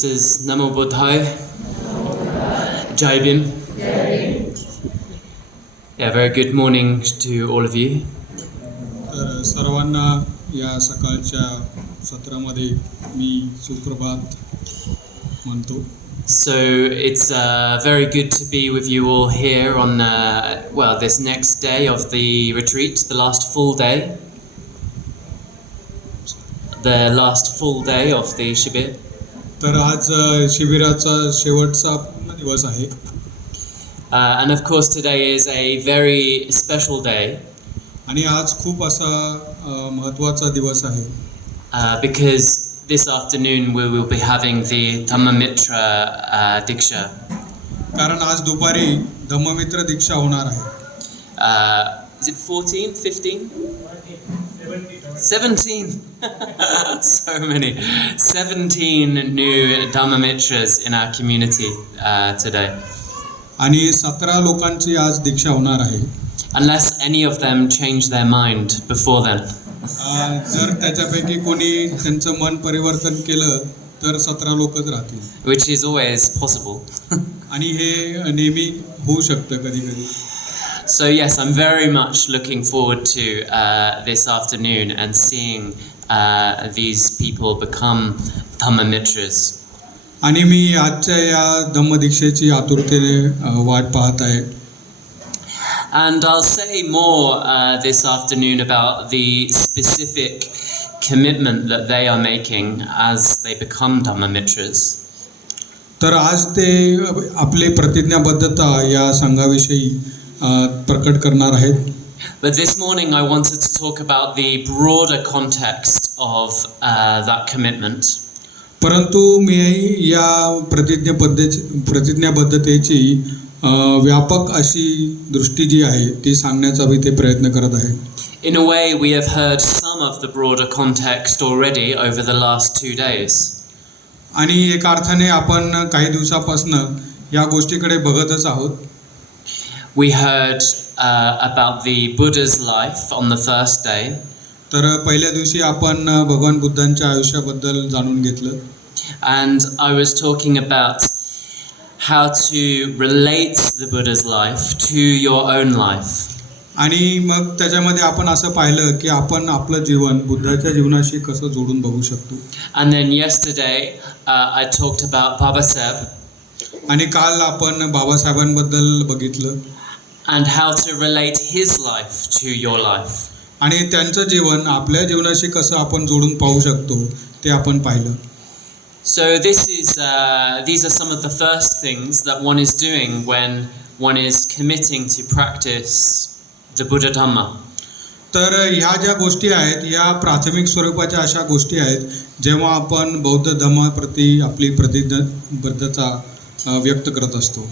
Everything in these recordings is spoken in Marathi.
sisters, Namo Buddhaya, Jai Bhim. Yeah, very good morning to all of you. तर सर्वांना या सकाळच्या सत्रामध्ये मी सुप्रभात म्हणतो. So it's very good to be with you all here on this next day of the retreat, the last full day of the Shibir. तर आज शिबिराचा शेवटचा पूर्ण दिवस आहे. And of course today is a very special day आणि आज खूप असा महत्त्वाचा दिवस आहे. Because this afternoon we will be having the Dhammamitra Diksha. कारण आज दुपारी धम्ममित्र दीक्षा होणार आहे. Is it 14, 15? 17. So many. 17 new Dhammamitras in our community today. आणि 17 लोकांची आज दीक्षा होणार आहे. Unless any of them change their mind before then. जर त्याच्यापैकी कोणी त्यांचं मन परिवर्तन केलं तर 17 लोकच राहतील. Which is always possible. आणि हे नेहमी होऊ शकतं कधी कधी. So yes, I'm very much looking forward to this afternoon and seeing these people become Dhammamitras. आणि मी आजच्या या धम्मदीक्षेची आतुरतेने वाट पाहत आहे. And I'll say more this afternoon about the specific commitment that they are making as they become Dhammamitras. तर आज ते आपले प्रतिज्ञाबद्धता या संघाविषयी प्रकट करणार आहेत. But this morning I wanted to talk about the broader context of that commitment. परंतु मी या प्रतिज्ञाबद्धतेची व्यापक अशी दृष्टी जी आहे ती सांगण्याचा मी ते प्रयत्न करत आहे. In a way we have heard some of the broader context already over the last 2 days. आणि एका अर्थाने आपण काही दिवसापासून या गोष्टीकडे बघतच आहोत. We heard about the Buddha's life on the first day. तर पहिल्या दिवशी आपण भगवान बुद्धांच्या आयुष्याबद्दल जाणून घेतलं. And I was talking about how to relate the Buddha's life to your own life. आणि मग त्याच्यामध्ये आपण असं पाहिलं की आपण आपलं जीवन बुद्धाच्या जीवनाशी कसं जोडून बघू शकतो. And then yesterday I talked about Baba Saheb. आणि काल आपण बाबासाहेबांबद्दल बघितलं. And how to relate his life to your life. आणि त्यांचं जीवन आपल्या जीवनाशी कसं आपण जोडून पाहू शकतो ते आपण पाहिलं. So these are some of the first things that one is doing when one is committing to practice the Buddha Dhamma. तर ह्या ज्या गोष्टी आहेत या प्राथमिक स्वरूपाच्या अशा गोष्टी आहेत जेव्हा आपण बौद्ध धम्माप्रती आपली प्रतिज्ञाबद्धता व्यक्त करत असतो.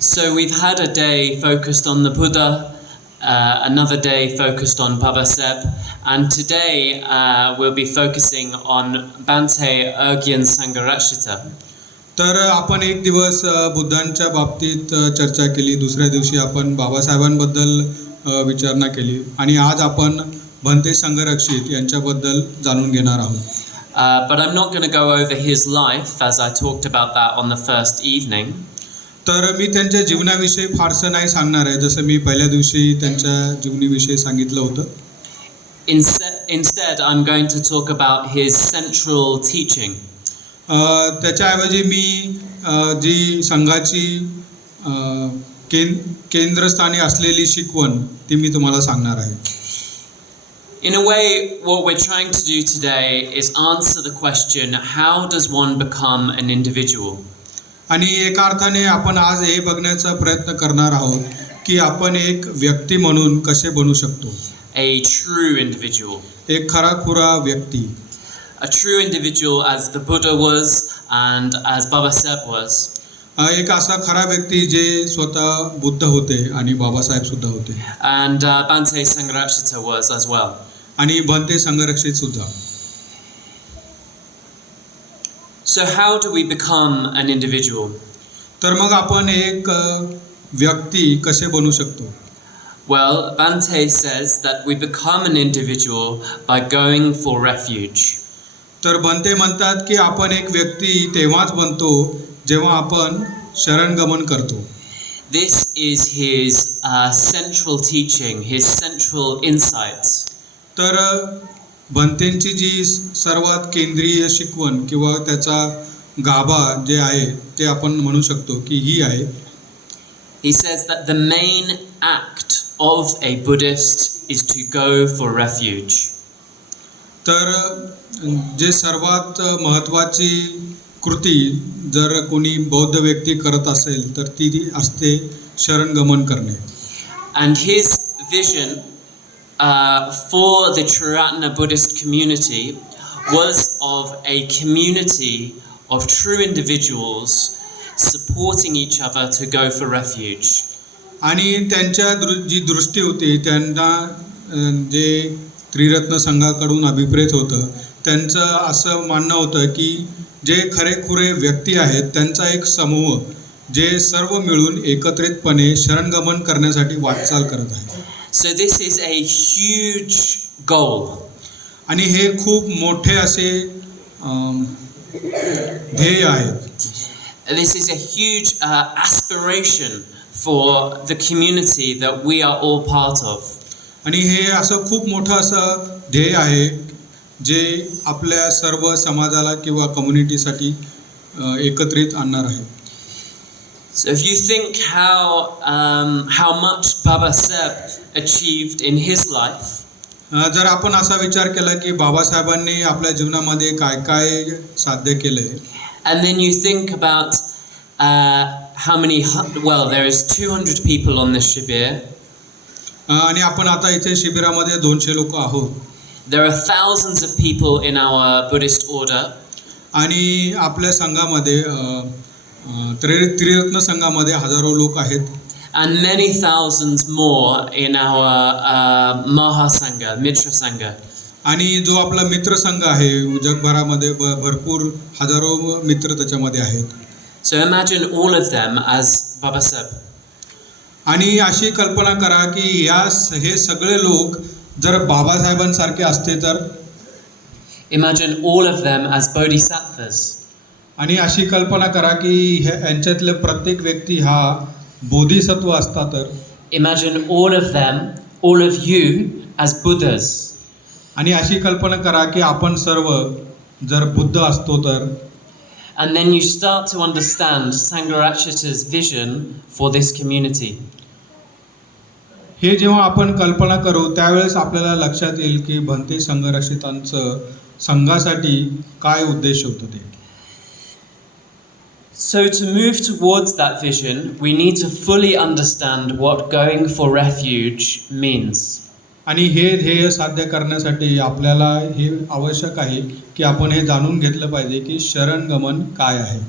So we've had a day focused on the Buddha, another day focused on Baba Saheb, and today we'll be focusing on Bhante Urgyen Sangharakshita. तर आपण एक दिवस बुद्धांच्या बाबतीत चर्चा केली, दुसऱ्या दिवशी आपण बाबासाहेबांबद्दल विचारणा केली आणि आज आपण भंते संघरक्षित यांच्याबद्दल जाणून घेणार आहोत. But I'm not going to go over his life as I talked about that on the first evening. तर मी त्यांच्या जीवनाविषयी फारसं नाही सांगणार आहे जसं मी पहिल्या दिवशी त्यांच्या जीवनाविषयी सांगितलं होतं. Instead, I'm going to talk about his central teaching. त्याच्याऐवजी मी जी संघाची केंद्रस्थानी असलेली शिकवण ती मी तुम्हाला सांगणार आहे. In a way, what we're trying to do today is answer the question, how does one become an individual? आणि एका अर्थाने आपण आज हे बघण्याचा प्रयत्न करणार आहोत की आपण एक व्यक्ती म्हणून कसे बनू शकतो. A true individual. एक खराखुरा व्यक्ती. A true individual as the Buddha was and as Baba Saheb was. एक असा खरा व्यक्ती जे स्वतः बुद्ध होते आणि बाबासाहेब सुद्धा होते. And Bhante Sangharakshita was as well. आणि भंते संघरक्षित सुद्धा. So how do we become an individual? तर मग आपण एक व्यक्ती कसे बनू शकतो. Well, Bhante says that we become an individual by going for refuge. तर भंते म्हणतात की आपण एक व्यक्ती तेव्हाच बनतो जेव्हा आपण शरणगमन करतो. This is his central teaching, his central insights. तर भंतेंची जी सर्वात केंद्रीय शिकवण किंवा त्याचा गाभा जे आहे ते आपण म्हणू शकतो की ही आहे. He says that the main act of a Buddhist is to go for refuge. तर जे सर्वात महत्त्वाची कृती जर कोणी बौद्ध व्यक्ती करत असेल तर ती असते शरणगमन करणे. And his vision for the Triratna Buddhist community was of a community of true individuals supporting each other to go for refuge. आणि त्यांच्या जी दृष्टी होती त्यांना जे त्रिरत्न संघाकडून अभिप्रेत होतं त्यांचं असं म्हणणं होतं की जे खरेखुरे व्यक्ती आहेत त्यांचा एक समूह जे सर्व मिळून एकत्रितपणे शरणगमन करण्यासाठी वाटचाल करत आहे. So this is a huge goal. आणि हे खूप मोठे असे ध्येय आहेत. This is a huge aspiration for the community that we are all part of. आणि हे असं खूप मोठं असं ध्येय आहे जे आपल्या सर्व समाजाला किंवा कम्युनिटीसाठी एकत्रित आणणार आहे. So if you think how much Baba Seb achieved in his life, जर आपण असा विचार केला की बाबासाहेबांनी आपल्या जीवनामध्ये काय काय साध्य केले, and then you think about how many, well, there is 200 people on this shibir. आणि आपण आता इथे शिबिरामध्ये 200 लोक आहोत. There are thousands of people in our Buddhist order. आणि आपल्या संघामध्ये त्रिरत्न संघामध्ये हजारो लोक आहेत. And many thousands more in our Mahasangha, Mitra Sangha. आणि जो आपला मित्र संघ आहे जगभरामध्ये भरपूर हजारो मित्र त्याच्यामध्ये आहेत. So imagine all of them as Baba Seb. आणि अशी कल्पना करा की हे सगळे लोक जर बाबासाहेबांसारखे असते तर. Imagine all of them as bodhisattvas. आणि अशी कल्पना करा की यांच्यातले प्रत्येक व्यक्ती हा बोधिसत्व असता तर. Imagine all of them, all of you as Buddhas. आणि अशी कल्पना करा की आपण सर्व जर बुद्ध असतो तर. And then you start to understand Sangharakshita's vision for this community. हे जेव्हा आपण कल्पना करू त्यावेळेस आपल्याला लक्षात येईल की भंते संघरक्षितांचं संघासाठी काय उद्देश होतं ते. So to move towards that vision, we need to fully understand what going for refuge means. आणि हे ध्येय साध्य करण्यासाठी आपल्याला हे आवश्यक आहे की आपण हे जाणून घेतलं पाहिजे की शरणगमन काय आहे.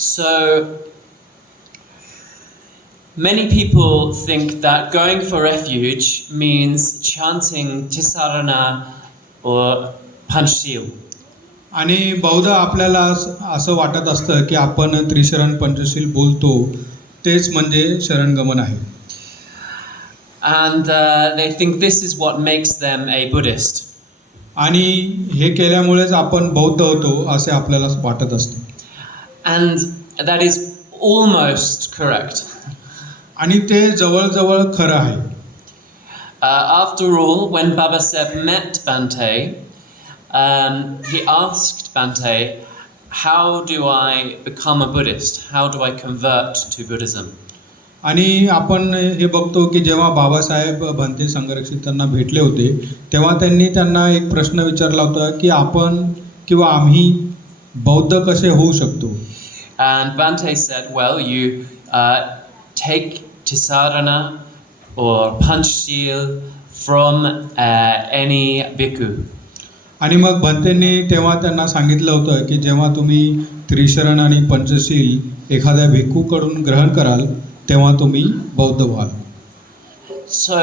So many people think that going for refuge means chanting Tisarana or Panchshil. आणि बहुधा आपल्याला असं वाटत असतं की आपण त्रिशरण पंचशील बोलतो तेच म्हणजे शरणगमन आहे. And they think this is what makes them a Buddhist. आणि हे केल्यामुळेच आपण बौद्ध होतो असे आपल्याला वाटत असते. And that is almost correct. आणि ते जवळजवळ खरं आहे. After all, when Baba Seb met Bhante, he asked Bhante, how do I become a Buddhist? How do I convert to Buddhism? आणि आपण हे बघतो की जेव्हा बाबासाहेब भंते संघरक्षितांना भेटले होते तेव्हा त्यांना एक प्रश्न विचारला होता की आपण किंवा आम्ही बौद्ध कसे होऊ शकतो. And Bhante said, well, you take Tisarana or Panchshil from any bhikkhu. आणि मग भंतेंनी तेव्हा त्यांना सांगितलं होतं की जेव्हा तुम्ही त्रिशरण आणि पंचशील एखाद्या भिक्खूकडून ग्रहण कराल तेव्हा तुम्ही बौद्ध व्हाल. So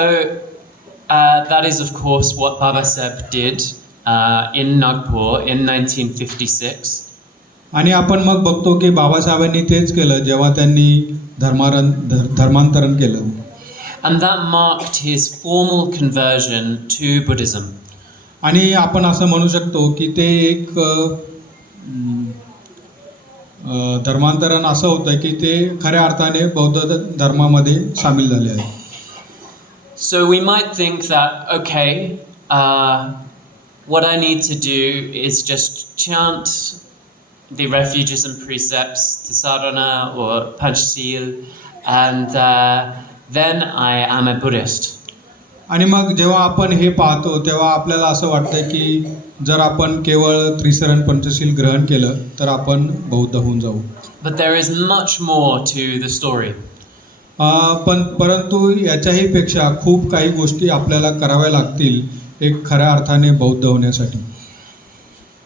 that is of course what Baba Seb did in Nagpur in 1956. आणि आपण मग बघतो की बाबासाहेबांनी तेच केलं जेव्हा त्यांनी धर्मांतरण केलं. And that marked his formal conversion to Buddhism. आणि आपण असं म्हणू शकतो की ते एक धर्मांतरण असं होतं की ते खऱ्या अर्थाने बौद्ध धर्मामध्ये सामील झाले आहेत. So we might think that, okay, what I need to do is just chant the refugism precepts, Tisarana or Panchshil, and then I am a Buddhist. आणि मग जेव्हा आपण हे पाहतो तेव्हा आपल्याला असं वाटतं की जर आपण केवळ त्रिसरण पंचशील ग्रहण केलं तर आपण बौद्ध होऊन जाऊ. But there is much more to the story. परंतु याच्याही पेक्षा खूप काही गोष्टी आपल्याला कराव्या लागतील एक खऱ्या अर्थाने बौद्ध होण्यासाठी.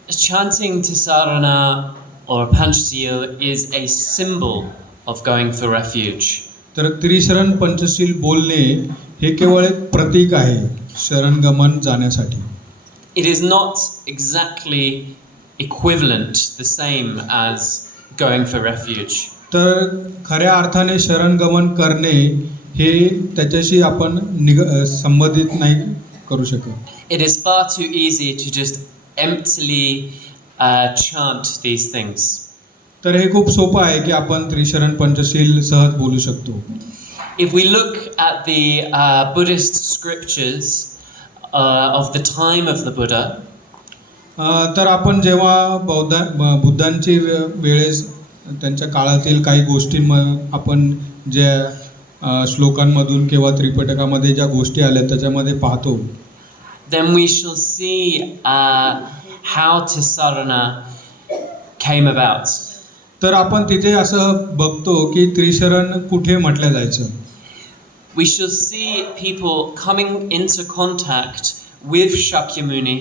Chanting Tisarana or Panchshil is a symbol of going for refuge. तर त्रिशरण पंचशील बोलणे हे केवळ एक प्रतीक आहे शरणगमन जाण्यासाठी. It is not exactly equivalent, the same as going for refuge. तर खऱ्या अर्थाने शरणगमन करणे हे त्याच्याशी आपण संबंधित नाही करू शकत. It is far too easy to just emptily chant these things. तर हे खूप सोपं आहे की आपण त्रिशरण पंचशील सहज बोलू शकतो. If we look at the Buddhist scriptures of the time of the Buddha, तर आपण जेव्हा बुद्धांची वेळेस त्यांच्या काळातील काही गोष्टी आपण ज्या श्लोकांमधून किंवा त्रिपिटकामध्ये ज्या गोष्टी आल्या त्याच्यामध्ये पाहतो, then we shall see how Tisarana came about. तर आपण तिथे असं बघतो की त्रिशरण कुठे म्हटलं जायचं. We shall see people coming into contact with Shakyamuni.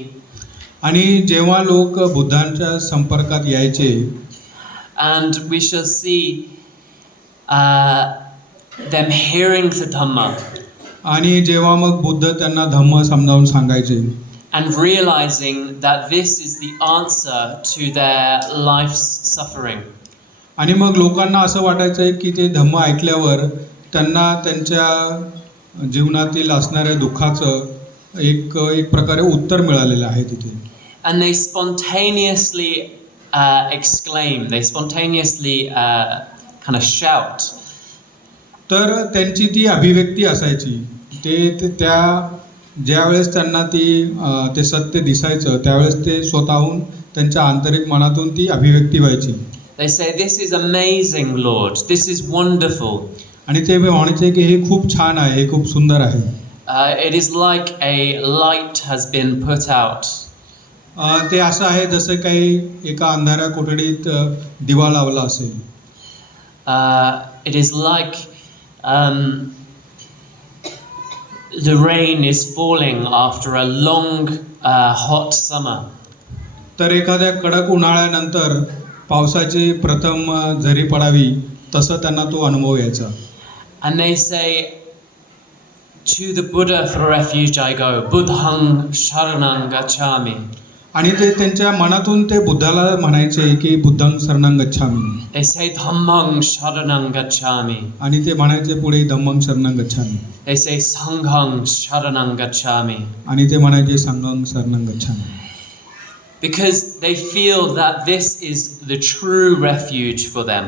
आणि जेव्हा लोक बुद्धांच्या संपर्कात यायचे, and we shall see them hearing the Dhamma. आणि जेव्हा मग बुद्ध त्यांना धम्म समजावून सांगायचे, and realizing that this is the answer to their life's suffering. आणि मग लोकांना असं वाटायचं की ते धम्म ऐकल्यावर त्यांना त्यांच्या जीवनातील असणाऱ्या दुःखाचं एक प्रकारे उत्तर मिळालेलं आहे तिथे. And they spontaneously exclaim, they spontaneously kind of shout. तर त्यांची ती अभिव्यक्ती असायची. ते त्या ज्यावेळेस त्यांना ते सत्य दिसायचं त्यावेळेस ते स्वतःहून त्यांच्या आंतरिक मनातून ती अभिव्यक्ती व्हायची. They say, this is amazing, Lord. This is wonderful. आणि ते म्हणायचे की हे खूप छान आहे, हे खूप सुंदर आहे. It is like a light has been put out. ते असं आहे जसं काही एका अंधाऱ्या कोठडीत दिवा लावला असेल. It is like the rain is falling after a long hot summer. तर एखाद्या कडक उन्हाळ्यानंतर पावसाची प्रथम झरी पडावी तसं त्यांना तो अनुभव यायचा. And they say, to the Buddha for refuge I go, Buddhang Sharanang Gacchami. आणि ते त्यांच्या मनातून ते बुद्धाला म्हणायचे की बुद्धं शरणं गच्छामि. They say Dhammang Sharanang Gacchami. आणि ते म्हणायचे पुढे धम्मं शरणं गच्छामि. They say Sanghang Sharanang Gacchami. आणि ते म्हणायचे संघं शरणं गच्छामि. Because they feel that this is the true refuge for them.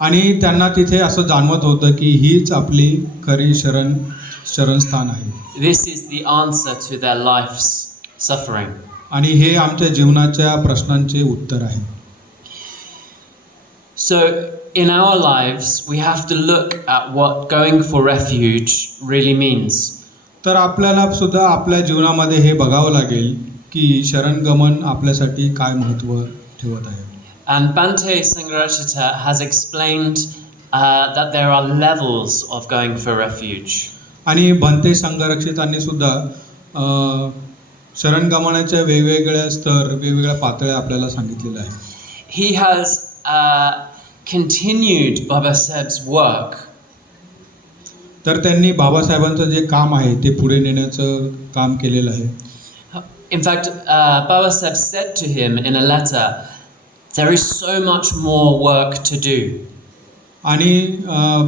आणि त्यांना तिथे असं जाणवत होतं की हीच आपली खरी शरणस्थान आहे. This is the answer to their life's suffering. आणि हे आमच्या जीवनाच्या प्रश्नांचे उत्तर आहे. So in our lives we have to look at what going for refuge really means. तर आपल्याला सुद्धा आपल्या जीवनामध्ये हे बघावं लागेल की शरणगमन आपल्यासाठी काय महत्त्व ठेवत आहे. And Bhante Sangharakshita has explained that there are levels of going for refuge. आणि भंते संघरक्षितांनी सुद्धा शरणगमनाच्या वेगवेगळ्या स्तर वेगवेगळ्या पातळ्या आपल्याला सांगितलेल्या आहे. He has continued Baba Saheb's work. तर त्यांनी बाबासाहेबांचं जे काम आहे ते पुढे नेण्याचं काम केलेलं आहे. In fact, Baba Saheb said to him in a letter, there is so much more work to do. आणि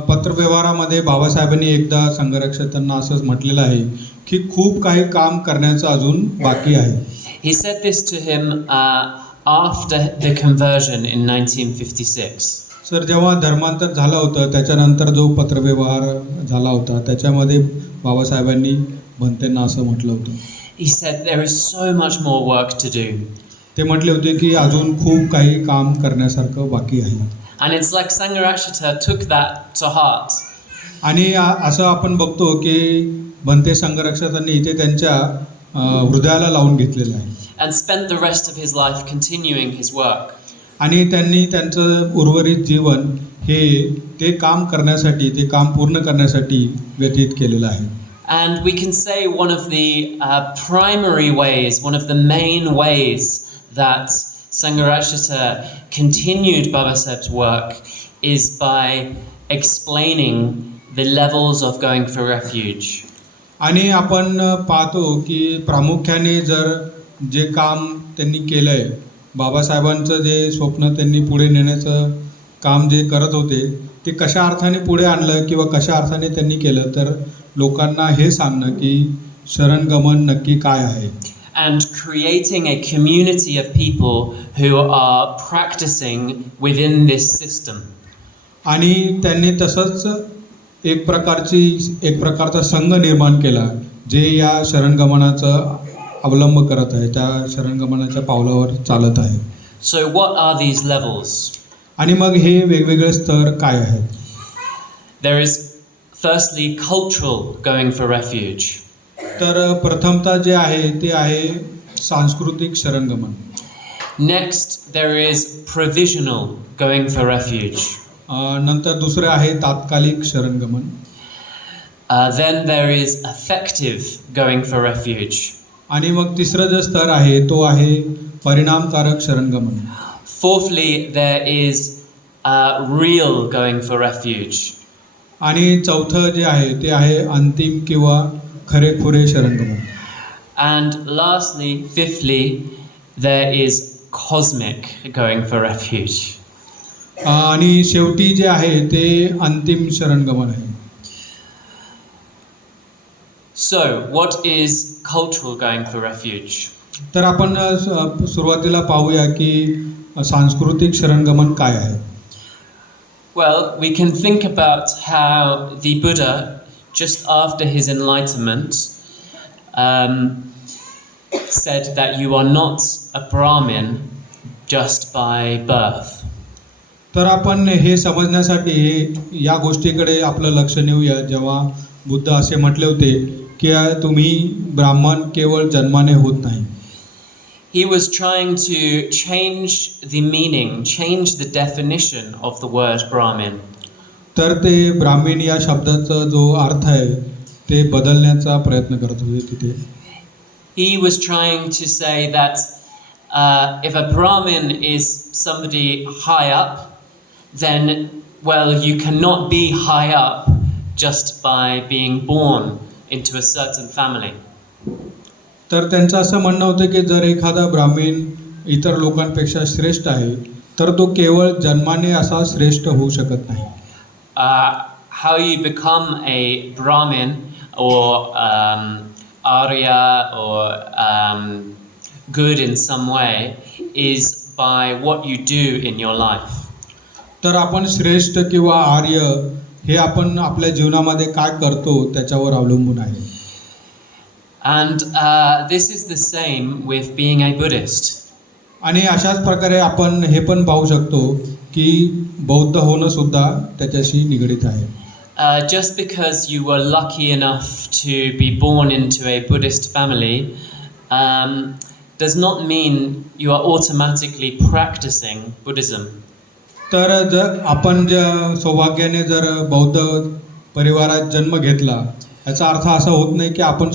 पत्रव्यवहारामध्ये बाबासाहेबांनी एकदा संघरक्षकांना असंच म्हटलेलं आहे की खूप काही काम करण्याचं अजून बाकी आहे. He said this to him after the conversion in 1956. Sir, जेव्हा धर्मांतर झालं होतं त्याच्यानंतर जो पत्रव्यवहार झाला होता त्याच्यामध्ये बाबासाहेबांनी भंतेंना असं म्हटलं होतं. He said there is so much more work to do. ते म्हटले होते की अजून खूप काही काम करण्यासारखं बाकी आहे. And it's like Sangharakshita took that to heart. आणि असं आपण बघतो की भंते संघरक्षकांनी इथे त्यांच्या हृदयाला लावून घेतलेलं आहे. And spent the rest of his life continuing his work. आणि त्यांनी त्यांचं उर्वरित जीवन हे ते काम करण्यासाठी, ते काम पूर्ण करण्यासाठी व्यतीत केलेलं आहे. And we can say one of the primary ways, one of the main ways that Sangharakshita continued Babasaheb's work is by explaining the levels of going for refuge. आणि आपण पाहतो की प्रामुख्याने जर जे काम त्यांनी केलं आहे, बाबासाहेबांचं जे स्वप्न त्यांनी पुढे नेण्याचं काम जे करत होते ते कशा अर्थाने पुढे आणलं किंवा कशा अर्थाने त्यांनी केलं तर लोकांना हे सांगणं की शरणगमन नक्की काय आहे. And creating a community of people who are practicing within this system. आणि त्यांनी तसंच एक प्रकारचा संघ निर्माण केला जे या शरणगमनाचं अवलंब करत आहे, त्या शरणगमनाच्या पावलावर चालत आहे. So what are these levels? आणि मग हे वेगवेगळे स्तर काय आहेत? There is firstly cultural going for refuge. तर प्रथमतः जे आहे ते आहे सांस्कृतिक शरणगमन. Next there is provisional going for refuge. नंतर दुसरं आहे तात्कालिक शरणगमन. Then there is effective going for refuge. आणि मग तिसरं जे स्तर आहे तो आहे परिणामकारक शरणगमन. Fourthly there is real going for refuge. आणि चौथं जे आहे ते आहे अंतिम किंवा खरेखुरे शरणगमन. And lastly, fifthly, there is cosmic going for refuge. आणि शेवटी जे आहे ते अंतिम शरणगमन आहे. So, what is cultural going for refuge? तर आपण सुरुवातीला पाहूया की सांस्कृतिक शरणगमन काय आहे. Well, we can think about how the Buddha, just after his enlightenment, said that you are not a Brahmin just by birth. तर आपण हे समजण्यासाठी या गोष्टीकडे आपलं लक्ष नेऊया. जेव्हा बुद्ध असे म्हटले होते की तुम्ही ब्राह्मण केवळ जन्माने होत नाही. He was trying to change the meaning, change the definition of the word Brahmin. तर ते ब्राह्मण या शब्दाचा जो अर्थ आहे ते बदलण्याचा प्रयत्न करत होते तिथे. He was trying to say that if a Brahmin is somebody high up, then, well, you cannot be high up just by being born into a certain family. तर त्यांचं असं म्हणणं होतं की जर एखादा ब्राह्मण इतर लोकांपेक्षा श्रेष्ठ आहे तर तो केवळ जन्माने असा श्रेष्ठ होऊ शकत नाही. How you become a Brahmin or Arya or good in some way is by what you do in your life. तर आपण श्रेष्ठ किंवा आर्य हे आपण आपल्या जीवनामध्ये काय करतो त्याच्यावर अवलंबून आहे. And this is the same with being a Buddhist. आणि अशाच प्रकारे आपण हे पण पाहू शकतो की बौद्ध होणं सुद्धा त्याच्याशी निगडित आहे. Just because you were lucky enough to be born into a Buddhist family does not mean you are automatically practicing Buddhism. तर जर आपण सौभाग्याने जर बौद्ध परिवारात जन्म घेतला याचा अर्थ असा होत नाही की आपण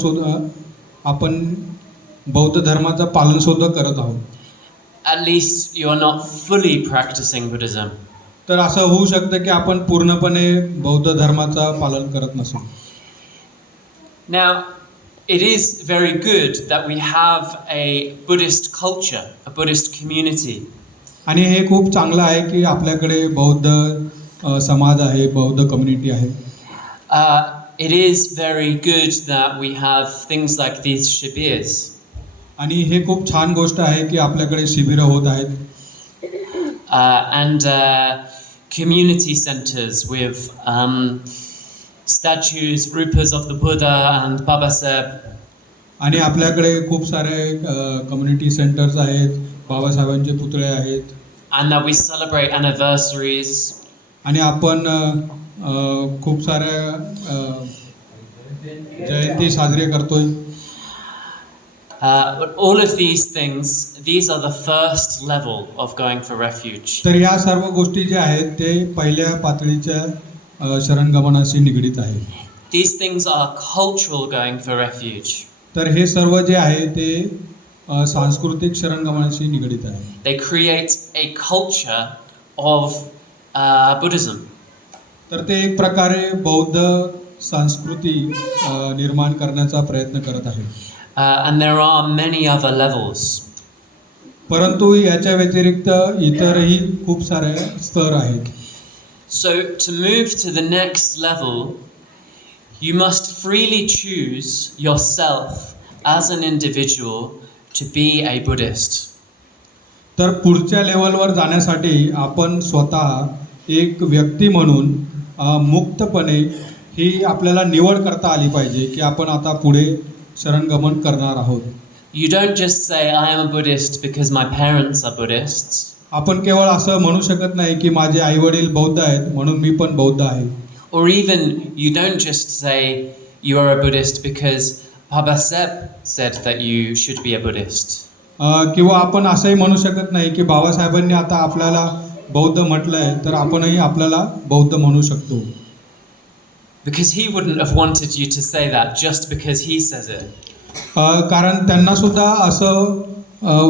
बौद्ध धर्माचं पालन सुद्धा करत आहोत. At least you are not fully practicing Buddhism. तर असं होऊ शकतं की आपण पूर्णपणे बौद्ध धर्माचं पालन करत नसू. Now, it is very good that we have a Buddhist culture, a Buddhist community. आणि हे खूप चांगलं आहे की आपल्याकडे बौद्ध समाज आहे, बौद्ध कम्युनिटी आहे. It is very good that we have things like these shibirs. आणि हे खूप छान गोष्ट आहे की आपल्याकडे शिबिरं होत आहेत. And community centers with statues, rupas of the Buddha and Babaseb. आणि आपल्याकडे खूप सारे कम्युनिटी सेंटर्स आहेत, बाबासाहेबांचे पुतळे आहेत. And that we celebrate anniversaries. आणि आपण खूप साऱ्या जयंती साजरे करतोय. But all of these things, these are the first level of going for refuge. तर या सर्व गोष्टी ज्या आहेत ते पहिल्या पातळीच्या शरणगमनाशी निगडीत आहे. These things are cultural going for refuge. तर हे सर्व जे आहे ते सांस्कृतिक शरणगमनाशी निगडीत आहे. They create a culture of Buddhism. तर ते एक प्रकारे बौद्ध संस्कृती निर्माण करण्याचा प्रयत्न करत आहे. And there are many other levels. परंतु याच्या व्यतिरिक्त इतरही खूप सारे स्तर आहेत. So to move to the next level, you must freely choose yourself as an individual to be a Buddhist. तर पुढच्या लेवलवर जाण्यासाठी आपण स्वतः एक व्यक्ती म्हणून मुक्तपणे ही आपल्याला निवड करता आली पाहिजे की आपण आता पुढे शरणगमन करणार आहोत. You don't just say, I am a Buddhist because my parents are Buddhists. आपण केवळ असं म्हणू शकत नाही की माझे आई वडील बौद्ध आहेत म्हणून मी पण बौद्ध आहे. Or even you don't just say you are a Buddhist because Babaseb said that you should be a Buddhist. किंवा आपण असंही म्हणू शकत नाही की बाबासाहेबांनी आता आपल्याला बौद्ध म्हटलंय तर आपणही आपल्याला बौद्ध म्हणू शकतो. Because he wouldn't have wanted you to say that just because he says it. कारण त्यांना सुद्धा असं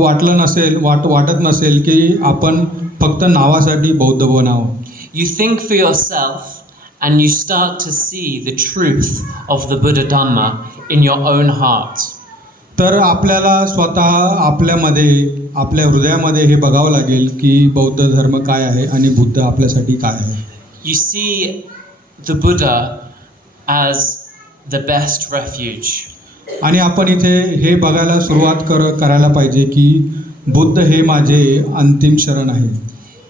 वाटलं नसेल वाटत नसेल की आपण फक्त नावासाठी बौद्ध बनावं. You think for yourself and you start to see the truth of the Buddha Dhamma in your own heart. तर आपल्याला स्वतः आपल्यामध्ये आपल्या हृदयामध्ये हे बघावं लागेल की बौद्ध धर्म काय आहे आणि बुद्ध आपल्यासाठी काय आहे. You see the Buddha as the best refuge. आणि आपण इथे हे बघायला सुरुवात करायला पाहिजे की बुद्ध हे माझे अंतिम शरण आहे.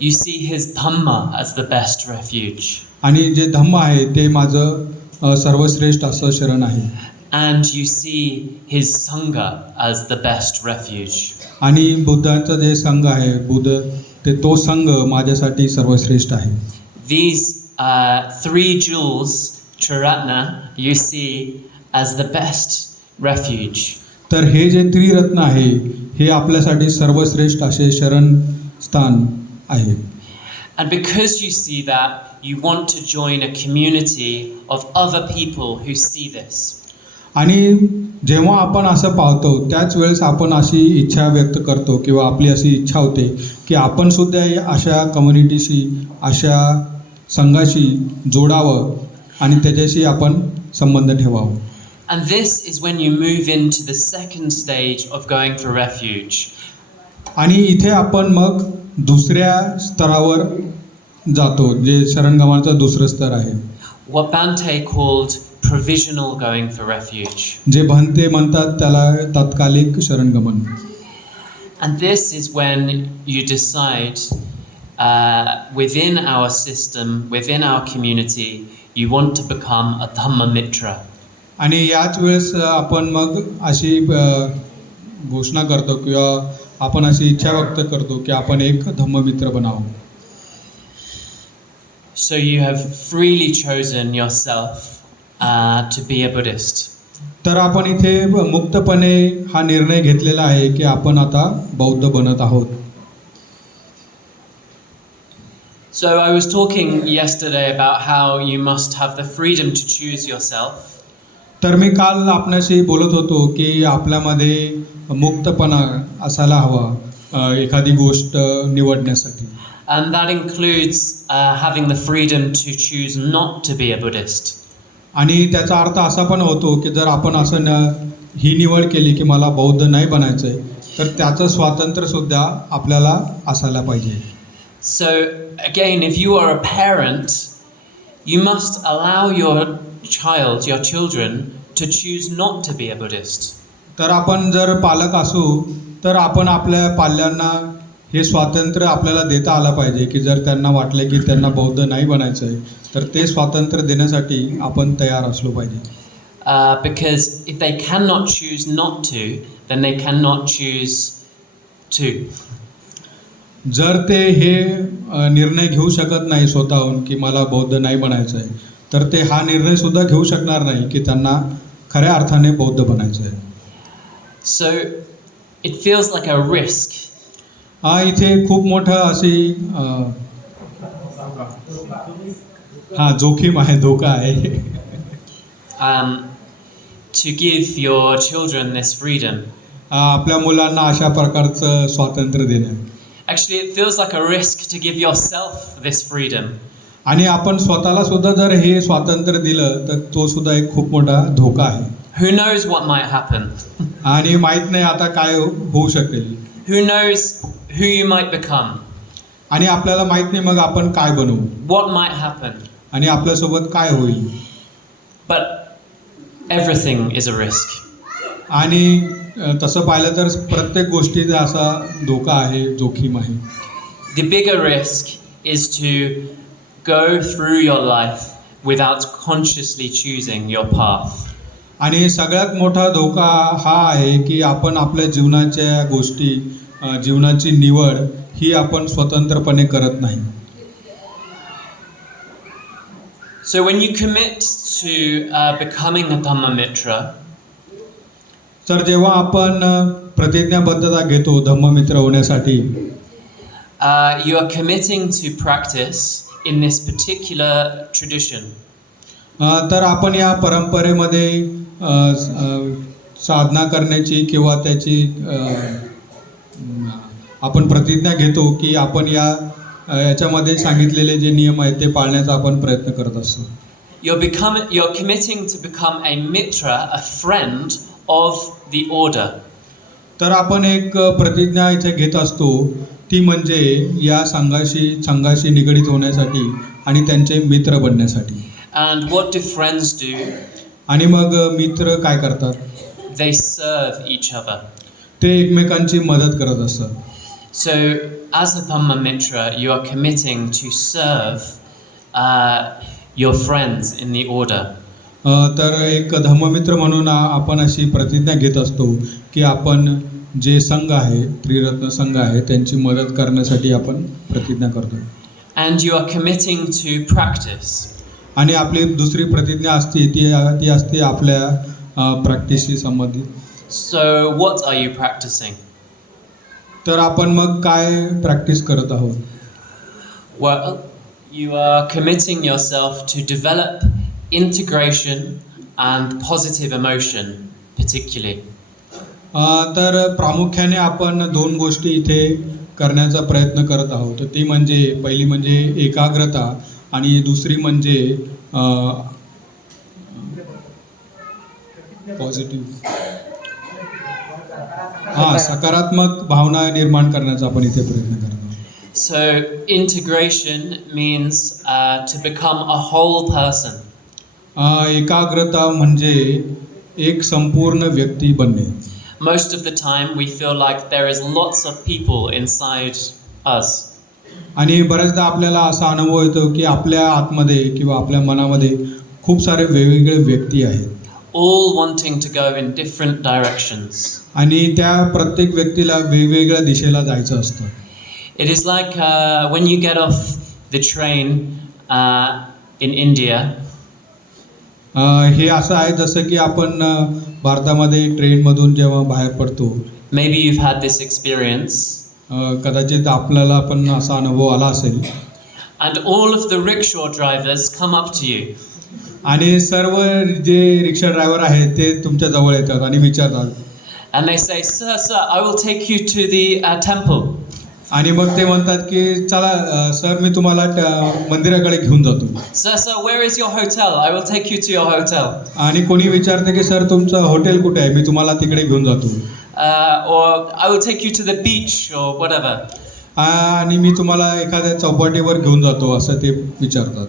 You see his Dhamma as the best refuge. आणि जे धम्म आहे ते माझं सर्वश्रेष्ठ असं शरण आहे. And you see his Sangha as the best refuge. आणि बुद्धांचं जे संघ आहे बुद्ध तो संघ माझ्यासाठी सर्वश्रेष्ठ आहे. These three jewels, Triratna, you see as the best refuge. तर हे जे त्रिरत्न आहे हे आपल्यासाठी सर्वश्रेष्ठ असे शरण स्थान आहे. And because you see that, you want to join a community of other people who see this. आणि जेव्हा आपण असं पाहतो त्याच वेळेस आपण अशी इच्छा व्यक्त करतो किंवा आपली अशी इच्छा होते की आपण सुद्धा अशा कम्युनिटीशी अशा संघाशी जोडावं आणि त्याच्याशी आपण संबंध ठेवावं. And this is when you move into the second stage of going for refuge. आणि इथे आपण मग दुसऱ्या स्तरावर जातो जे शरणगमनाचं दुसरं स्तर आहे. What Bhante called provisional going for refuge. जे भंते म्हणतात त्याला तात्कालिक शरणगमन. And this is when you decide within our system, within our community, you want to become a Dhamma Mitra. आणि याच वेळेस आपण मग अशी घोषणा करतो किंवा आपण अशी इच्छा व्यक्त करतो की आपण एक धम्ममित्र बनावं. So you have freely chosen yourself to be a Buddhist. तर आपण इथे मुक्तपणे हा निर्णय घेतलेला आहे की आपण आता बौद्ध बनत आहोत. So I was talking yesterday about how you must have the freedom to choose yourself. तर मी काल आपणाशी बोलत होतो की आपल्यामध्ये मुक्तपणा असायला हवा एखादी गोष्ट निवडण्यासाठी. And that includes having the freedom to choose not to be a Buddhist. आणि त्याचा अर्थ असा पण होतो की जर आपण असं ही निवड केली की मला बौद्ध नाही बनायचं आहे तर त्याचं स्वातंत्र्यसुद्धा आपल्याला असायला पाहिजे. So, again, if you are a parent, you must allow your child, your children, to choose not to be a Buddhist. तर आपण जर पालक असू तर आपण आपल्या पाल्यांना हे स्वातंत्र्य आपल्याला देता आलं पाहिजे की जर त्यांना वाटले की त्यांना बौद्ध नाही बनायचं आहे तर ते स्वातंत्र्य देण्यासाठी आपण तयार असलो पाहिजे. Because if they cannot choose not to, then they cannot choose to. जर ते हे निर्णय घेऊ शकत नाही स्वतःहून की मला बौद्ध नाही बनायचं आहे तर ते हा निर्णयसुद्धा घेऊ शकणार नाही की त्यांना खऱ्या अर्थाने बौद्ध बनायचं आहे. So it feels like a risk. इथे खूप मोठं अशी जोखीम आहे, धोका आहे. To give your children this freedom. आपल्या मुलांना अशा प्रकारचं स्वातंत्र्य देणं. Actually, it feels like a risk to give yourself this freedom. आणि आपण स्वतःला सुद्धा जर हे स्वातंत्र्य दिलं तर तो सुद्धा एक खूप मोठा धोका आहे. Who knows what might happen? आणि माहीत नाही आता काय होऊ शकेल. Who knows who you might become? आणि आपल्याला माहीत नाही मग आपण काय बनवू What might happen? आणि आपल्यासोबत काय होईल. But everything is a risk. आणि तसं पाहिलं तर प्रत्येक गोष्टीत असा धोका आहे, जोखीम आहे. The bigger risk is to go through your life without consciously choosing your path. आणि सगळ्यात मोठा धोका हा आहे की आपण आपल्या जीवनाच्या गोष्टी, जीवनाची निवड ही आपण स्वतंत्रपणे करत नाही. So when you commit to becoming a Dhammamitra, तर जेव्हा आपण प्रतिज्ञाबद्धता घेतो धम्ममित्र होण्यासाठी, you are committing to practice in this particular tradition. तर आपण या परंपरेमध्ये साधना करण्याची किंवा त्याची आपण प्रतिज्ञा घेतो की आपण याच्यामध्ये सांगितलेले जे नियम आहेत ते पाळण्याचा आपण प्रयत्न करत असतो. You're committing to become a mitra, a friend of the order. तर आपण एक प्रतिज्ञा इथे घेत असतो ती म्हणजे या संघाशी निगडीत होण्यासाठी आणि त्यांचे मित्र बनण्यासाठी. And what do friends do? आणि मग मित्र काय करतात? They serve each other. ते एकमेकांची मदत करत असतात. So as a Dhammamitra, you are committing to serve your friends in the order. तर एक धम्ममित्र म्हणून आपण अशी प्रतिज्ञा घेत असतो की आपण जे संघ आहे, त्रिरत्न संघ आहे, त्यांची मदत करण्यासाठी आपण प्रतिज्ञा करतो. And you are committing to practice. आणि आपली दुसरी प्रतिज्ञा असते ती असते आपल्या प्रॅक्टिसशी संबंधित. So what are you practicing? तर आपण मग काय प्रॅक्टिस करत आहोत? Well, you are committing yourself to develop integration and positive emotion, particularly. तर प्रामुख्याने आपण दोन गोष्टी इथे करण्याचा प्रयत्न करत आहोत. ती म्हणजे पहिली म्हणजे एकाग्रता आणि दुसरी म्हणजे पॉझिटिव्ह सकारात्मक भावना निर्माण करण्याचा आपण इथे प्रयत्न करतो. So integration means to become a whole person. एकाग्रता म्हणजे एक संपूर्ण व्यक्ती बनणे. Most of the time we feel like there is lots of people inside us. आणि बऱ्याचदा आपल्याला असा अनुभव येतो की आपल्या आतमध्ये किंवा आपल्या मनामध्ये खूप सारे वेगवेगळे व्यक्ती आहेत. All wanting to go in different directions. आणि त्या प्रत्येक व्यक्तीला वेगवेगळ्या दिशेला जायचं असतं. It is like when you get off the train in India. हे असं आहे जसं की आपण भारतामध्ये ट्रेनमधून जेव्हा बाहेर पडतो. Maybe you've had this experience. कदाचित आपल्याला पण असा अनुभव आला असेल. And all of the rickshaw drivers come up to you. आणि सर्व जे रिक्षा ड्रायव्हर आहेत ते तुमच्या जवळ येतात आणि विचारतात. And they say, sir, I will take you to the temple. आणि मग ते म्हणतात की चला सर मी तुम्हाला मंदिराकडे घेऊन जातो. Sir, where is your hotel? I will take you to your hotel. आणि कोणी विचारते की सर तुमचं हॉटेल कुठे आहे, मी तुम्हाला तिकडे घेऊन जातो. Or I will take you to the beach or whatever. आणि मी तुम्हाला एखाद्या चौपाटीवर घेऊन जातो असं ते विचारतात.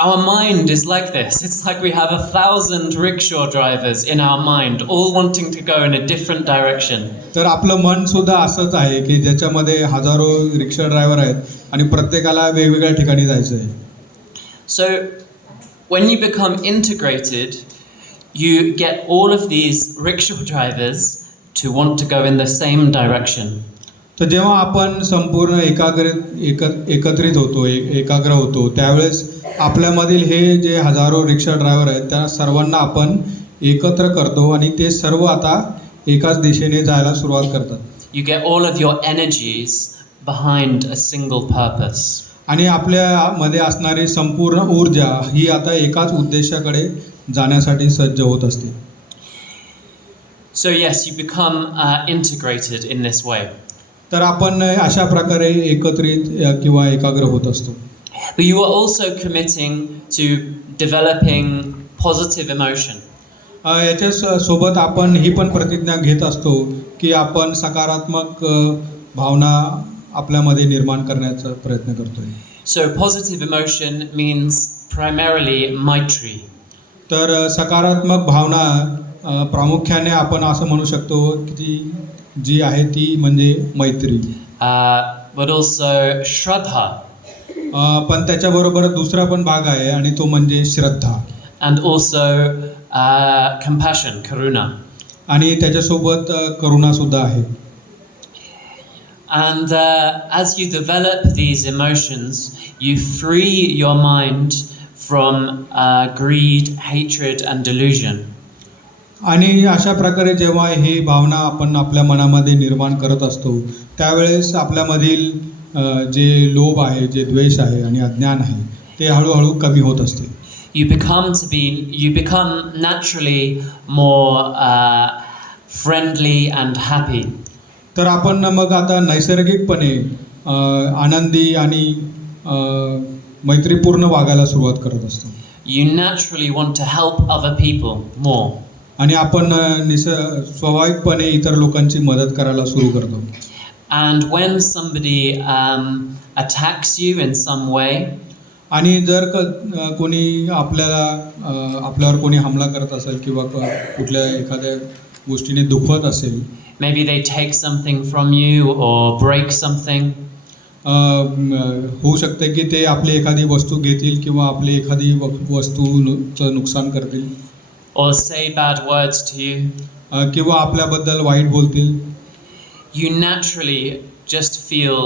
Our mind is like this. It's like we have 1,000 rickshaw drivers in our mind, all wanting to go in a different direction. तर आपलं मन सुद्धा असंच आहे की ज्याच्यामध्ये हजारो रिक्षा ड्रायव्हर आहेत आणि प्रत्येकाला वेगवेगळ्या ठिकाणी जायचं आहे. So, when you become integrated, you get all of these rickshaw drivers to want to go in the same direction. तर जेव्हा आपण संपूर्ण एकत्रित होतो एकाग्र होतो त्यावेळेस आपल्यामधील हे जे हजारो रिक्षा ड्रायव्हर आहेत त्या सर्वांना आपण एकत्र करतो आणि ते सर्व आता एकाच दिशेने जायला सुरुवात करतात. You get all of your energies behind a single purpose. आणि आपल्यामध्ये असणारी संपूर्ण ऊर्जा ही आता एकाच उद्देशाकडे जाण्यासाठी सज्ज होत असते. So yes, you become integrated in this way. तर आपण अशा प्रकारे एकत्रित किंवा एकाग्र होत असतो. But you are also committing to developing positive emotion. याच्या सोबत आपण ही पण प्रतिज्ञा घेत असतो की आपण सकारात्मक भावना आपल्यामध्ये निर्माण करण्याचा प्रयत्न करतोय. So positive emotion means primarily maitri. तर सकारात्मक भावना प्रामुख्याने आपण असं म्हणू शकतो की ती जी आहे ती म्हणजे मैत्री. But also shraddha. पण त्याच्याबरोबर दुसरा पण भाग आहे आणि तो म्हणजे श्रद्धा. And also compassion, karuna. आणि त्याच्यासोबत करुणा सुद्धा आहे. And as you develop these emotions, you free your mind from greed, hatred, and delusion. आणि अशा प्रकारे जेव्हा ही भावना आपण आपल्या मनामध्ये निर्माण करत असतो त्यावेळेस आपल्यामधील जे लोभ आहे, जे द्वेष आहे आणि अज्ञान आहे ते हळूहळू कमी होत असते. You become naturally more friendly and happy. तर आपण मग आता नैसर्गिकपणे आनंदी आणि मैत्रीपूर्ण वागायला सुरुवात करत असतो. You naturally want to help other people more. आणि आपण स्वाभाविकपणे इतर लोकांची मदत करायला सुरू करतो. And when somebody attacks you in some way, आणि जर कोणी आपल्यावर कोणी हमला करत असेल किंवा कुठल्या एखाद्या गोष्टीने दुखवत असेल, maybe they take something from you or break something, होऊ शकते की ते आपली एखादी वस्तू घेतील किंवा आपली एखादी वस्तूचं नुकसान करतील, or say bad words to you, किंवा आपल्याबद्दल वाईट बोलतील. You naturally just feel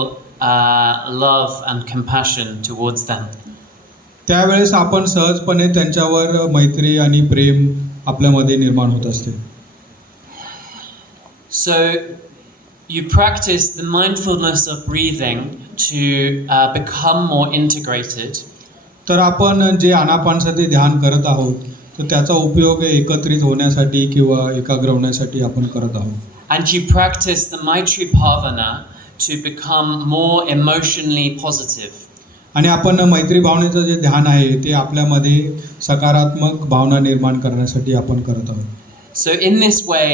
love and compassion towards them. त्यावेळेस आपण सहजपणे त्यांच्यावर मैत्री आणि प्रेम आपल्यामध्ये निर्माण होत असते. So you practice the mindfulness of breathing to become more integrated. तर आपण जे आनापानसती ध्यान करत आहोत तर त्याचा उपयोग एकत्रित होण्यासाठी किंवा एकाग्र होण्यासाठी आपण करत आहोत. And you practice the Maitri Bhavana to become more emotionally positive. आणि आपण मैत्री भावनेचं जे ध्यान आहे ते आपल्यामध्ये सकारात्मक भावना निर्माण करण्यासाठी आपण करत आहोत. So in this way,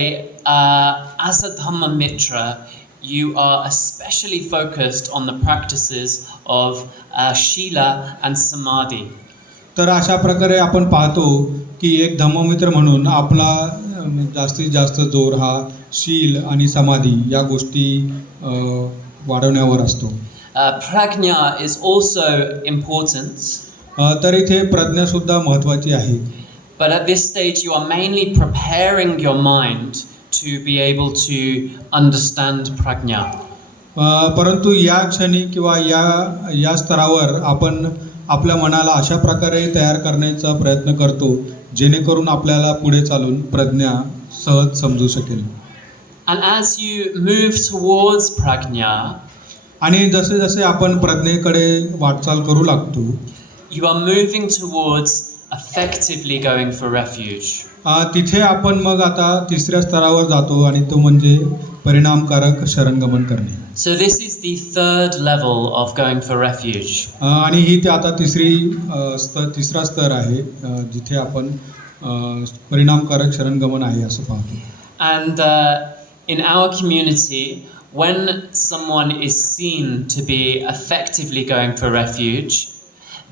as a Dhamma Mitra, you are especially focused on the practices of Shila and Samadhi. तर अशा प्रकारे आपण पाहतो की एक धम्ममित्र म्हणून आपला जास्तीत जास्त जोर हा शील आणि समाधी या गोष्टी वाढवण्यावर असतो. Prajna is also important. तर इथे प्रज्ञासुद्धा महत्त्वाची आहे. But at this stage you are mainly preparing your mind to be able to understand prajna. परंतु या क्षणी किंवा या स्तरावर आपण आपल्या मनाला अशा प्रकारे तयार करण्याचा प्रयत्न करतो जेणेकरून आपल्याला पुढे चालून प्रज्ञा सहज समजू शकेल. And as you move towards prajna, आणि जसे जसे आपण प्रज्ञेकडे वाटचाल करू लागतो, you are moving towards effectively going for refuge. तिथे आपण मग आता तिसऱ्या स्तरावर जातो आणि तो म्हणजे परिणामकारक शरणगमन करणे. So this is the third level of going for refuge. आणि ही आता तिसरा स्तर आहे जिथे आपण परिणामकारक शरणगमन आहे असं पाहतो. And in our community, when someone is seen to be effectively going for refuge,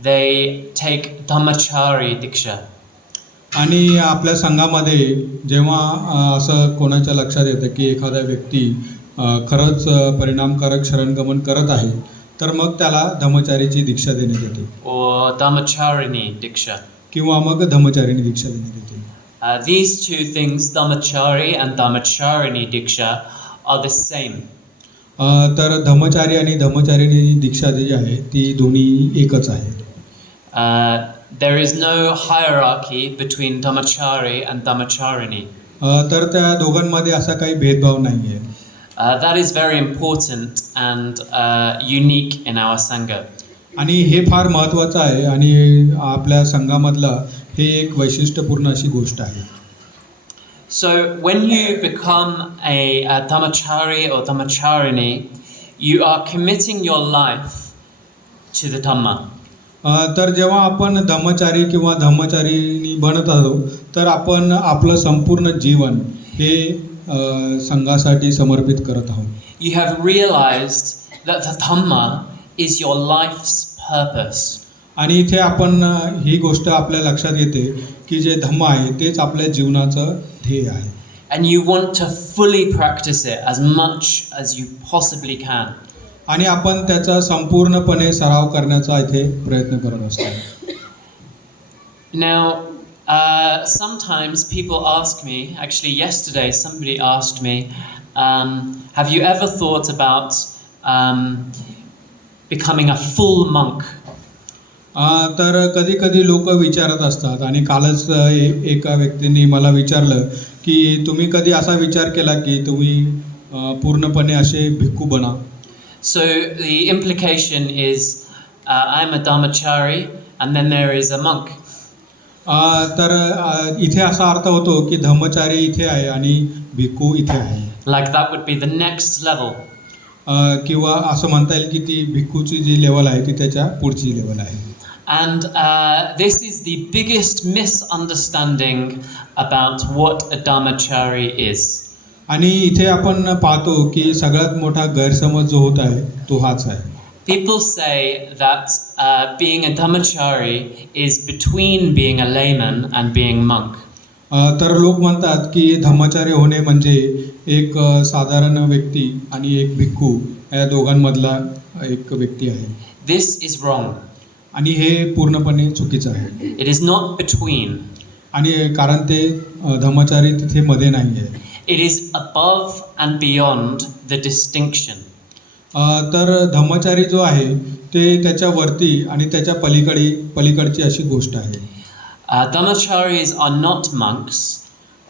they take Dhammachari Diksha. आणि आपल्या संघामध्ये जेव्हा असं कोणाच्या लक्षात येतं की एखादा व्यक्ती खरंच परिणामकारक शरणगमन करत आहे, तर मग त्याला धम्मचारीची दीक्षा देण्यात येते Or Dhammacharini Diksha. किंवा मग धम्मचारिणी दीक्षा देण्यात येते. These two things, Dhammachari and Dhammacharini Diksha, are the same. तर धम्मचारी आणि धम्मचारिणी दीक्षा जी आहे ती दोन्ही एकच आहे. There is no hierarchy between Dhammachari and Dhammacharini. तर त्या दोघांमध्ये असा काही भेदभाव नाही आहे. That is very important and unique in our Sangha. आणि हे फार महत्त्वाचं आहे आणि आपल्या संघामधला हे एक वैशिष्ट्यपूर्ण अशी गोष्ट आहे. So when you become a Dhammachari or Dhammacharini, you are committing your life to the Dhamma. तर जेव्हा आपण धम्मचारी किंवा धम्मचारिणी बनत आहोत, तर आपण आपलं संपूर्ण जीवन हे संघासाठी समर्पित करत आहोत. You have realized that the Dhamma is your life's purpose. आणि इथे आपण ही गोष्ट आपल्या लक्षात येते की जे धम्म आहे तेच आपल्या जीवनाचं ध्येय आहे. And you want to fully practice it as much as you possibly can. आणि आपण त्याचा संपूर्णपणे सराव करण्याचा इथे प्रयत्न करत असतो. Now, sometimes people ask me, actually yesterday somebody asked me, have you ever thought about becoming a full monk? तर कधी कधी लोक विचारत असतात आणि कालच एका व्यक्तीने मला विचारलं की तुम्ही कधी असा विचार केला की तुम्ही पूर्णपणे असे भिक्खू बना. So the implication is I'm a Dhammachari and then there is a monk. तर इथे असा अर्थ होतो की धम्मचारी इथे आहे आणि भिक्खू इथे आहे. Like that would be the next level. किंवा असं म्हणता येईल की ती भिक्खूची जी लेवल आहे ती त्याच्या पुढची लेवल आहे. And this is the biggest misunderstanding about what a Dhammachari is. आणि इथे आपण पाहतो की सगळ्यात मोठा गैरसमज जो होत आहे तो हाच आहे. People say that being a Dhammachari is between being a layman and being monk. तर लोक म्हणतात की धम्मचारी होणे म्हणजे एक साधारण व्यक्ती आणि एक भिक्खू या दोघांमधला एक व्यक्ती आहे. This is wrong. आणि हे पूर्णपणे चुकीचं आहे. It is not between. आणि कारण ते धम्मचारी तिथे मध्ये नाही आहे. It is above and beyond the distinction. तर धम्मचारी जो आहे ते त्याच्यावरती आणि त्याच्या पलीकडची अशी गोष्ट आहे. Dhammacharis are not monks,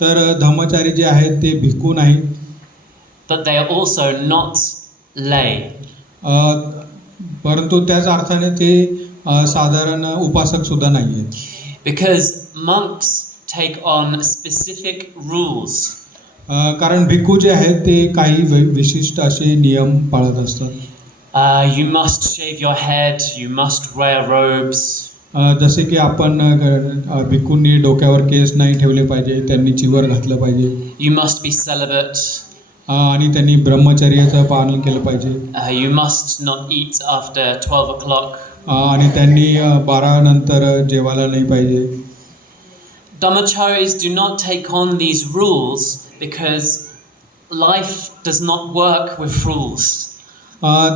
तर धम्मचारी जे आहेत ते भिक्खू नाहीत, but they are also not lay. परंतु त्याच अर्थाने ते साधारण उपासक सुद्धा नाही आहेत. Because monks take on specific rules. कारण भिक्खू जे आहेत ते काही विशिष्ट असे नियम पाळत असतात. You must shave your head, you must wear robes. जसे की आपण भिक्खूंनी डोक्यावर केस नाही ठेवले पाहिजे, त्यांनी चिवर घातलं पाहिजे. You must be celibate. आणि त्यांनी ब्रह्मचर्याचं पालन केलं पाहिजे. You must not eat after 12 o'clock. आणि त्यांनी 12 नंतर जेवायला नाही पाहिजे. Dhammacharis do not take on these rules because life does not work with rules.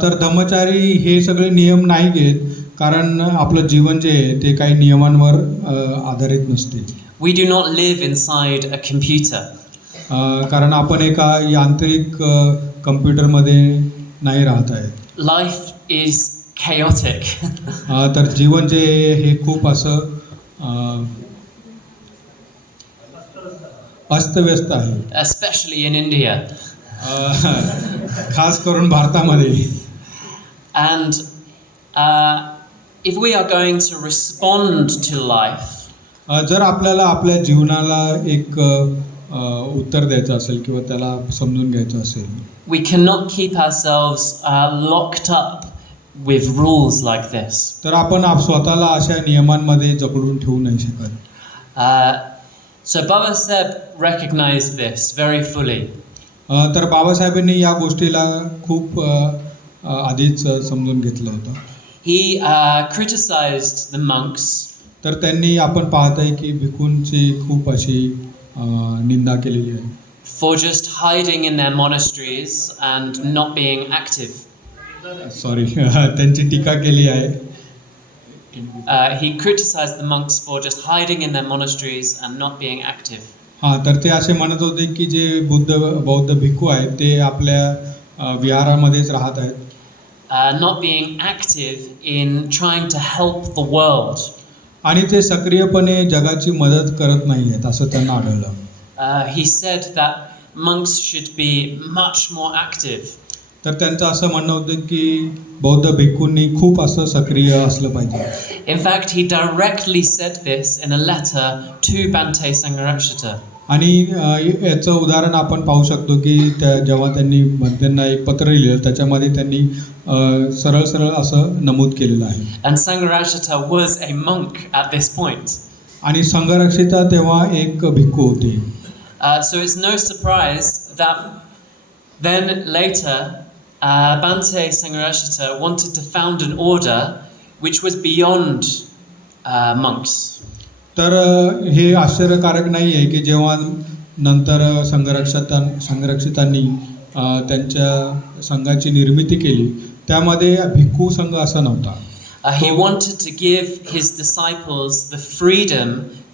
तर धम्मचारी हे सगळे नियम नाही घेत कारण आपलं जीवन जे आहे ते काही नियमांवर आधारित नसते. We do not live inside a computer. कारण आपण एका यांत्रिक कम्प्युटरमध्ये नाही राहत आहे. Life is chaotic. तर जीवन जे हे खूप असं अस्तव्यस्त आहे. Especially in India. खास करून भारतामध्ये. And if we are going to respond to life, जर आपल्याला आपल्या जीवनाला एक उत्तर द्यायचं असेल किंवा त्याला समजून घ्यायचं असेल, we cannot keep ourselves locked up with rules like this. तर आपण स्वतःला अशा नियमांमध्ये जकडून ठेवू नाही शकत. So Baba Seb recognized this very fully. तर बाबासाहेबांनी या गोष्टीला खूप आधीच समजून घेतलं होतं. He criticized the monks तर त्यांनी आपण पाहत आहे की भिक्खूंची खूप अशी निंदा केलेली आहे. for just hiding in their monasteries and not being active. Sorry त्यांची टीका केली आहे. He criticized the monks for just hiding in their monasteries and not being active. हां, तर ते असे म्हणत होते की जे बौद्ध भिक्खू आहेत ते आपल्या विहारामध्येच राहत आहेत. Not being active in trying to help the world. आणि ते सक्रियपणे जगाची मदत करत नाही आहेत असं त्यांना आढळलं. He said that monks should be much more active. तर त्यांचं असं म्हणणं होतं की बौद्ध भिक्खूंनी खूप असं सक्रिय असलं पाहिजे. In fact, he directly said this in a letter to Bhante Sangharakshita. आणि याचं उदाहरण आपण पाहू शकतो की जेव्हा त्यांनी भंतेंना एक पत्र लिहिलं त्याच्यामध्ये त्यांनी सरळ सरळ असं नमूद केलेलं आहे. And Sangharakshita was a monk at this point. आणि संघरक्षिता तेव्हा एक भिक्खू होती. So it's no surprise that then later Bhante Sangharakshita wanted to found an order which was beyond monks. तर हे आश्चर्यकारक नाही आहे की जेव्हा नंतर संघरक्षितांनी त्यांच्या संघाची निर्मिती केली त्यामध्ये भिक्खू संघ असा नव्हता. He wanted to give his disciples the freedom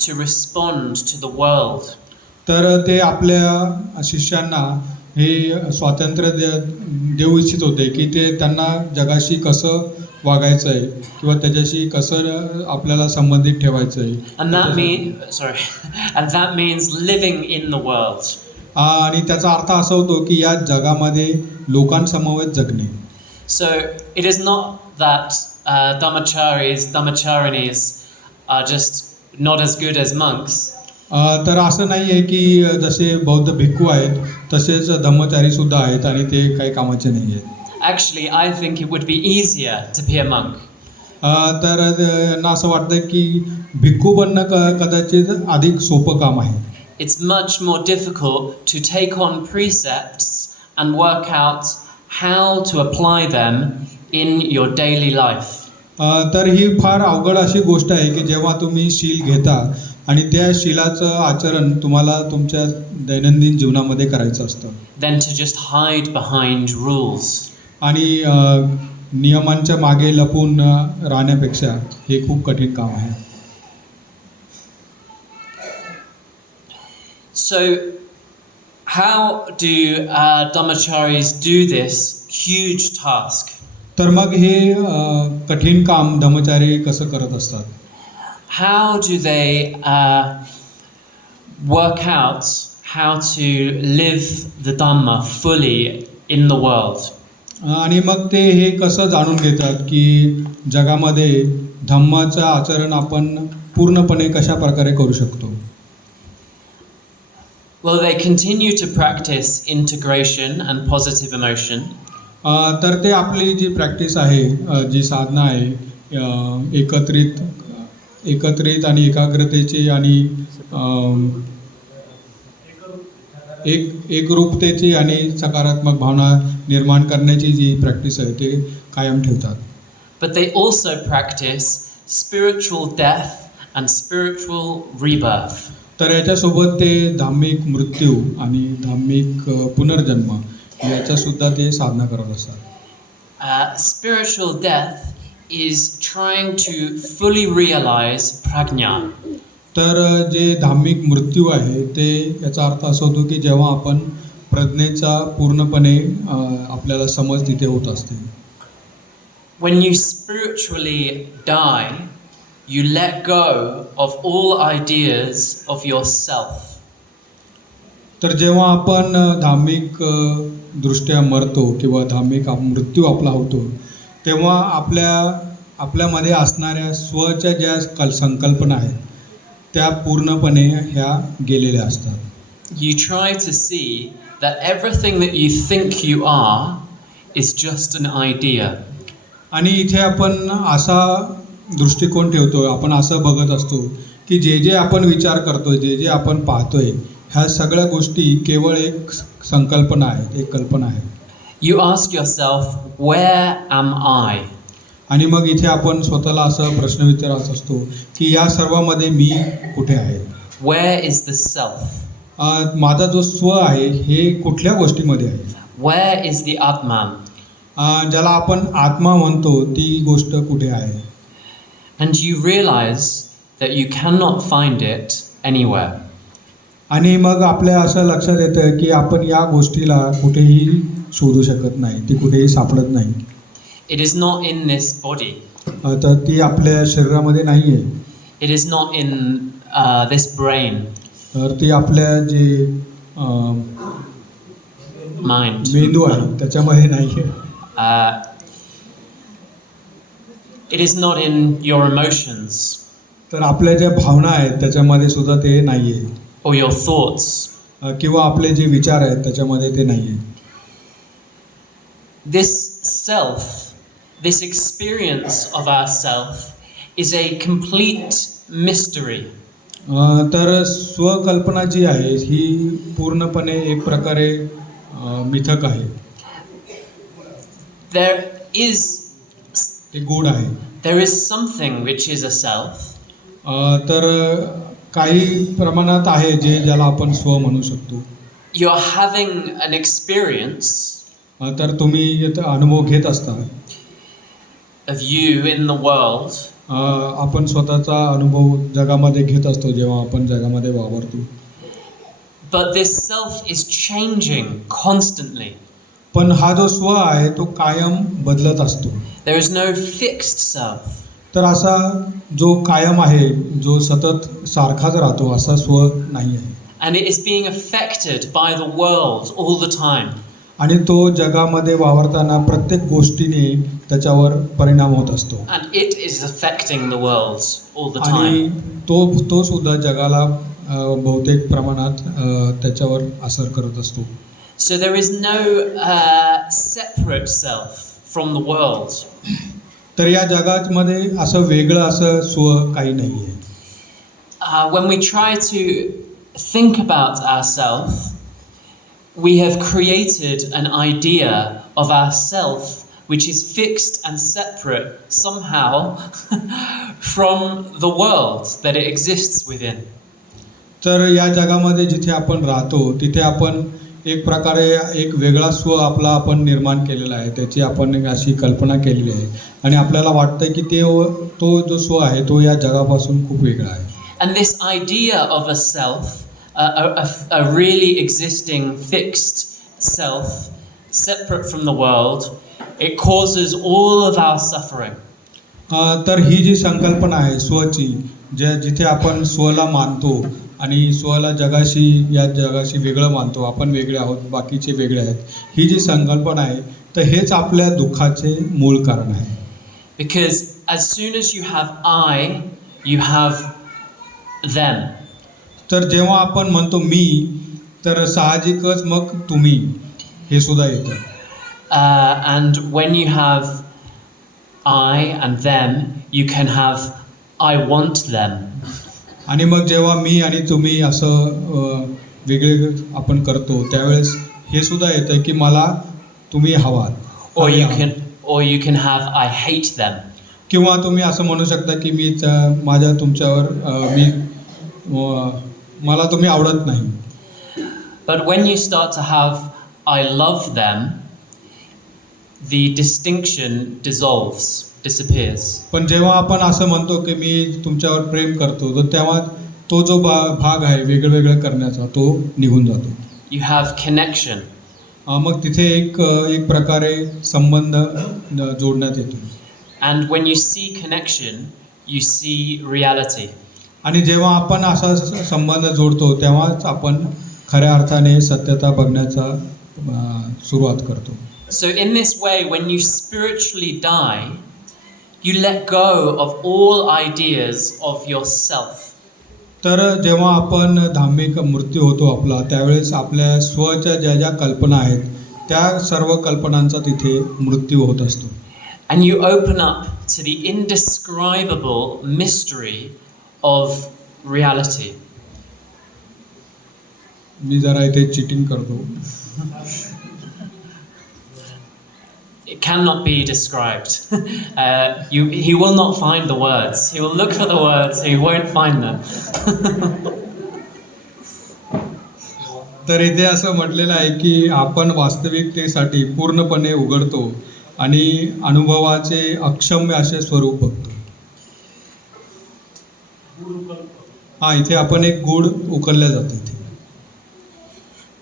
to respond to the world. तर ते आपल्या शिष्यांना हे स्वातंत्र्य देऊ इच्छित होते की ते त्यांना जगाशी कसं वागायचं आहे किंवा त्याच्याशी कसं आपल्याला संबंधित ठेवायचं आहे. And that means living in the world. आणि त्याचा अर्थ असा होतो की या जगामध्ये लोकांसमवेत जगणे. So it is not that Dhammacharinis are just not as good as monks. तर असं नाही आहे की जसे बौद्ध भिक्खू आहेत तसेच धम्मचारी सुद्धा आहेत आणि ते काही कामाचे नाही आहेत. Actually, I think it would be easier to be a monk. तर यांना असं वाटतं की भिक्खू बनणं कदाचित अधिक सोपं काम आहे. It's much more difficult to take on precepts and work out how to apply them in your daily life. तर ही फार अवघड अशी गोष्ट आहे की जेव्हा तुम्ही शील घेता आणि त्या शीलाचं आचरण तुम्हाला तुमच्या दैनंदिन जीवनामध्ये करायचं असतं. Than to just hide behind rules. आणि नियमांच्या मागे लपून राहण्यापेक्षा हे खूप कठीण काम आहे. So, how do Dhammacharis do this huge task? तर मग हे कठीण काम धम्मचारी कसं करत असतात? How do they work out how to live the Dhamma fully in the world? आणि मग ते हे कसं जाणून घेतात की जगामध्ये धम्माचं आचरण आपण पूर्णपणे कशा प्रकारे करू शकतो? Well, they continue to practice integration and positive emotion. तर ते आपली जी प्रॅक्टिस आहे जी साधना आहे एकत्रित आणि एकाग्रतेची आणि एकरूपतेची आणि सकारात्मक भावना निर्माण करण्याची जी प्रॅक्टिस आहे ते कायम ठेवतात. But they also practice spiritual death and spiritual rebirth. तर याच्यासोबत ते धार्मिक मृत्यू आणि धार्मिक पुनर्जन्म याच्यासुद्धा ते साधना करत असतात. Spiritual death is trying to fully realize prajna. तर जे धार्मिक मृत्यू आहे ते याचा अर्थ असा होतो की जेव्हा आपण प्रज्ञेचा पूर्णपणे आपल्याला समज तिथे होत असते. When you spiritually die, you let go of all ideas of yourself. तर जेव्हा आपण धार्मिक दृष्ट्या मरतो किंवा धार्मिक मृत्यू आपला होतो तेव्हा आपल्यामध्ये असणाऱ्या स्वच्या ज्या संकल्पना आहेत त्या पूर्णपणे ह्या गेलेल्या असतात. You try to see that everything that you think you are is just an idea. आणि इथे आपण असा दृष्टिकोन ठेवतो, आपण असं बघत असतो की जे आपण विचार करतोय जे आपण पाहतोय ह्या सगळ्या गोष्टी केवळ एक संकल्पना आहेत, एक कल्पना आहे. You ask yourself, where am I? आणि मग इथे आपण स्वतःला असं प्रश्न विचारत असतो की या सर्वामध्ये मी कुठे आहे. Where is the self? माझा जो स्व आहे हे कुठल्या गोष्टीमध्ये आहे. Where is the Atman? ज्याला आपण आत्मा म्हणतो ती गोष्ट कुठे आहे. And you realize that you cannot find it anywhere. आणि मग आपल्या असं लक्षात येतं की आपण या गोष्टीला कुठेही शोधू शकत नाही, ती कुठेही सापडत नाही. It is not in this body. तर ती आपल्या शरीरामध्ये नाही आहे. It is not in this brain, तर ती आपल्या जे mind. मेंदू आहे त्याच्यामध्ये नाही आहे. It is not in your emotions तर आपल्या ज्या भावना आहेत त्याच्यामध्ये सुद्धा ते नाही आहे. or your thoughts. किंवा आपले जे विचार आहेत त्याच्यामध्ये ते नाही आहे. This self, this experience of ourself is a complete mystery. तर स्वकल्पना जी आहे ही पूर्णपणे एक प्रकारे मिथक आहे. There is ते गूढ आहे. there is something which is a self, तर काही प्रमाणात आहे जे ज्याला आपण स्व म्हणू शकतो. you're having an experience तर तुम्ही इथं अनुभव घेत असता. of you in the world, आपण स्वतःचा अनुभव जगामध्ये घेत असतो जेव्हा आपण जगामध्ये वावरतो. but this self is changing constantly. पण हा जो स्व आहे तो कायम बदलत असतो. There is no fixed self. तर असा जो कायम आहे, जो सतत सारखाच राहतो असा स्व नाही आहे. And it is being affected by the world all the time. आणि तो जगामध्ये वावरताना प्रत्येक गोष्टीने त्याच्यावर परिणाम होत असतो. And it is affecting the world all the आणि time. तो सुद्धा जगाला बहुतेक प्रमाणात त्याच्यावर असर करत असतो. So there is no separate self from the world. तर या जगामध्ये असं वेगळं असं स्व काही नाही आहे. When we try to think about ourselves, we have created an idea of ourself which is fixed and separate somehow from the world that it exists within. तर या जगामध्ये जिथे आपण राहतो तिथे आपण एक प्रकारे एक वेगळा स्व आपला आपण निर्माण केलेला आहे. त्याची आपण एक अशी कल्पना केलेली आहे आणि आपल्याला वाटतं की तो जो स्व आहे तो या जगापासून खूप वेगळा आहे. And this idea of a self, a really existing fixed self, separate from the world, it causes all of our suffering. तर ही जी संकल्पना आहे स्वची, जिथे आपण स्वला मानतो आणि स्वला या जगाशी वेगळं मानतो, आपण वेगळे आहोत, बाकीचे वेगळे आहेत, ही जी संकल्पना आहे तर हेच आपल्या दुःखाचे मूळ कारण आहे. Because as soon as you have I, you have them. तर जेव्हा आपण म्हणतो मी तर साहजिकच मग तुम्ही हे सुद्धा येतं. And when you have I and them, you can have I want them. आणि मग जेव्हा मी आणि तुम्ही असं वेगळे आपण करतो त्यावेळेस हे सुद्धा येतं की मला तुम्ही हवात. Or you can have I hate them. किंवा तुम्ही असं म्हणू शकता की माझ्या तुमच्यावर मला तुम्ही आवडत नाही. But when you start to have I love them, the distinction disappears. पण जेव्हा आपण असं म्हणतो की मी तुमच्यावर प्रेम करतो तर तेव्हा तो जो भाग आहे वेगळं करण्याचा तो निघून जातो. You have connection. मग तिथे एक प्रकारे संबंध जोडण्यात येतो. And when you see connection, you see reality. आणि जेव्हा आपण असा संबंध जोडतो तेव्हाच आपण खऱ्या अर्थाने सत्यता बघण्याचा सुरुवात करतो. So in this way, when you spiritually die, you let go of all ideas of yourself. तर जेव्हा आपण धार्मिक मृत्यू होतो आपला त्यावेळेस आपल्या स्वच्या ज्या कल्पना आहेत त्या सर्व कल्पनांचा तिथे मृत्यू होत असतो. And you open up to the indescribable mystery of reality. मी जरा इथे चिटिंग करतो. It cannot be described. He will not find the words. He will look for the words, he won't find them. तर इथे असं म्हटलेलं आहे की आपण वास्तविकतेसाठी पूर्णपणे उघडतो आणि अनुभवाचे अक्षम्य असे स्वरूप बघतो. हा, इथे आपण एक गूढ उकलल्या जातो इथे.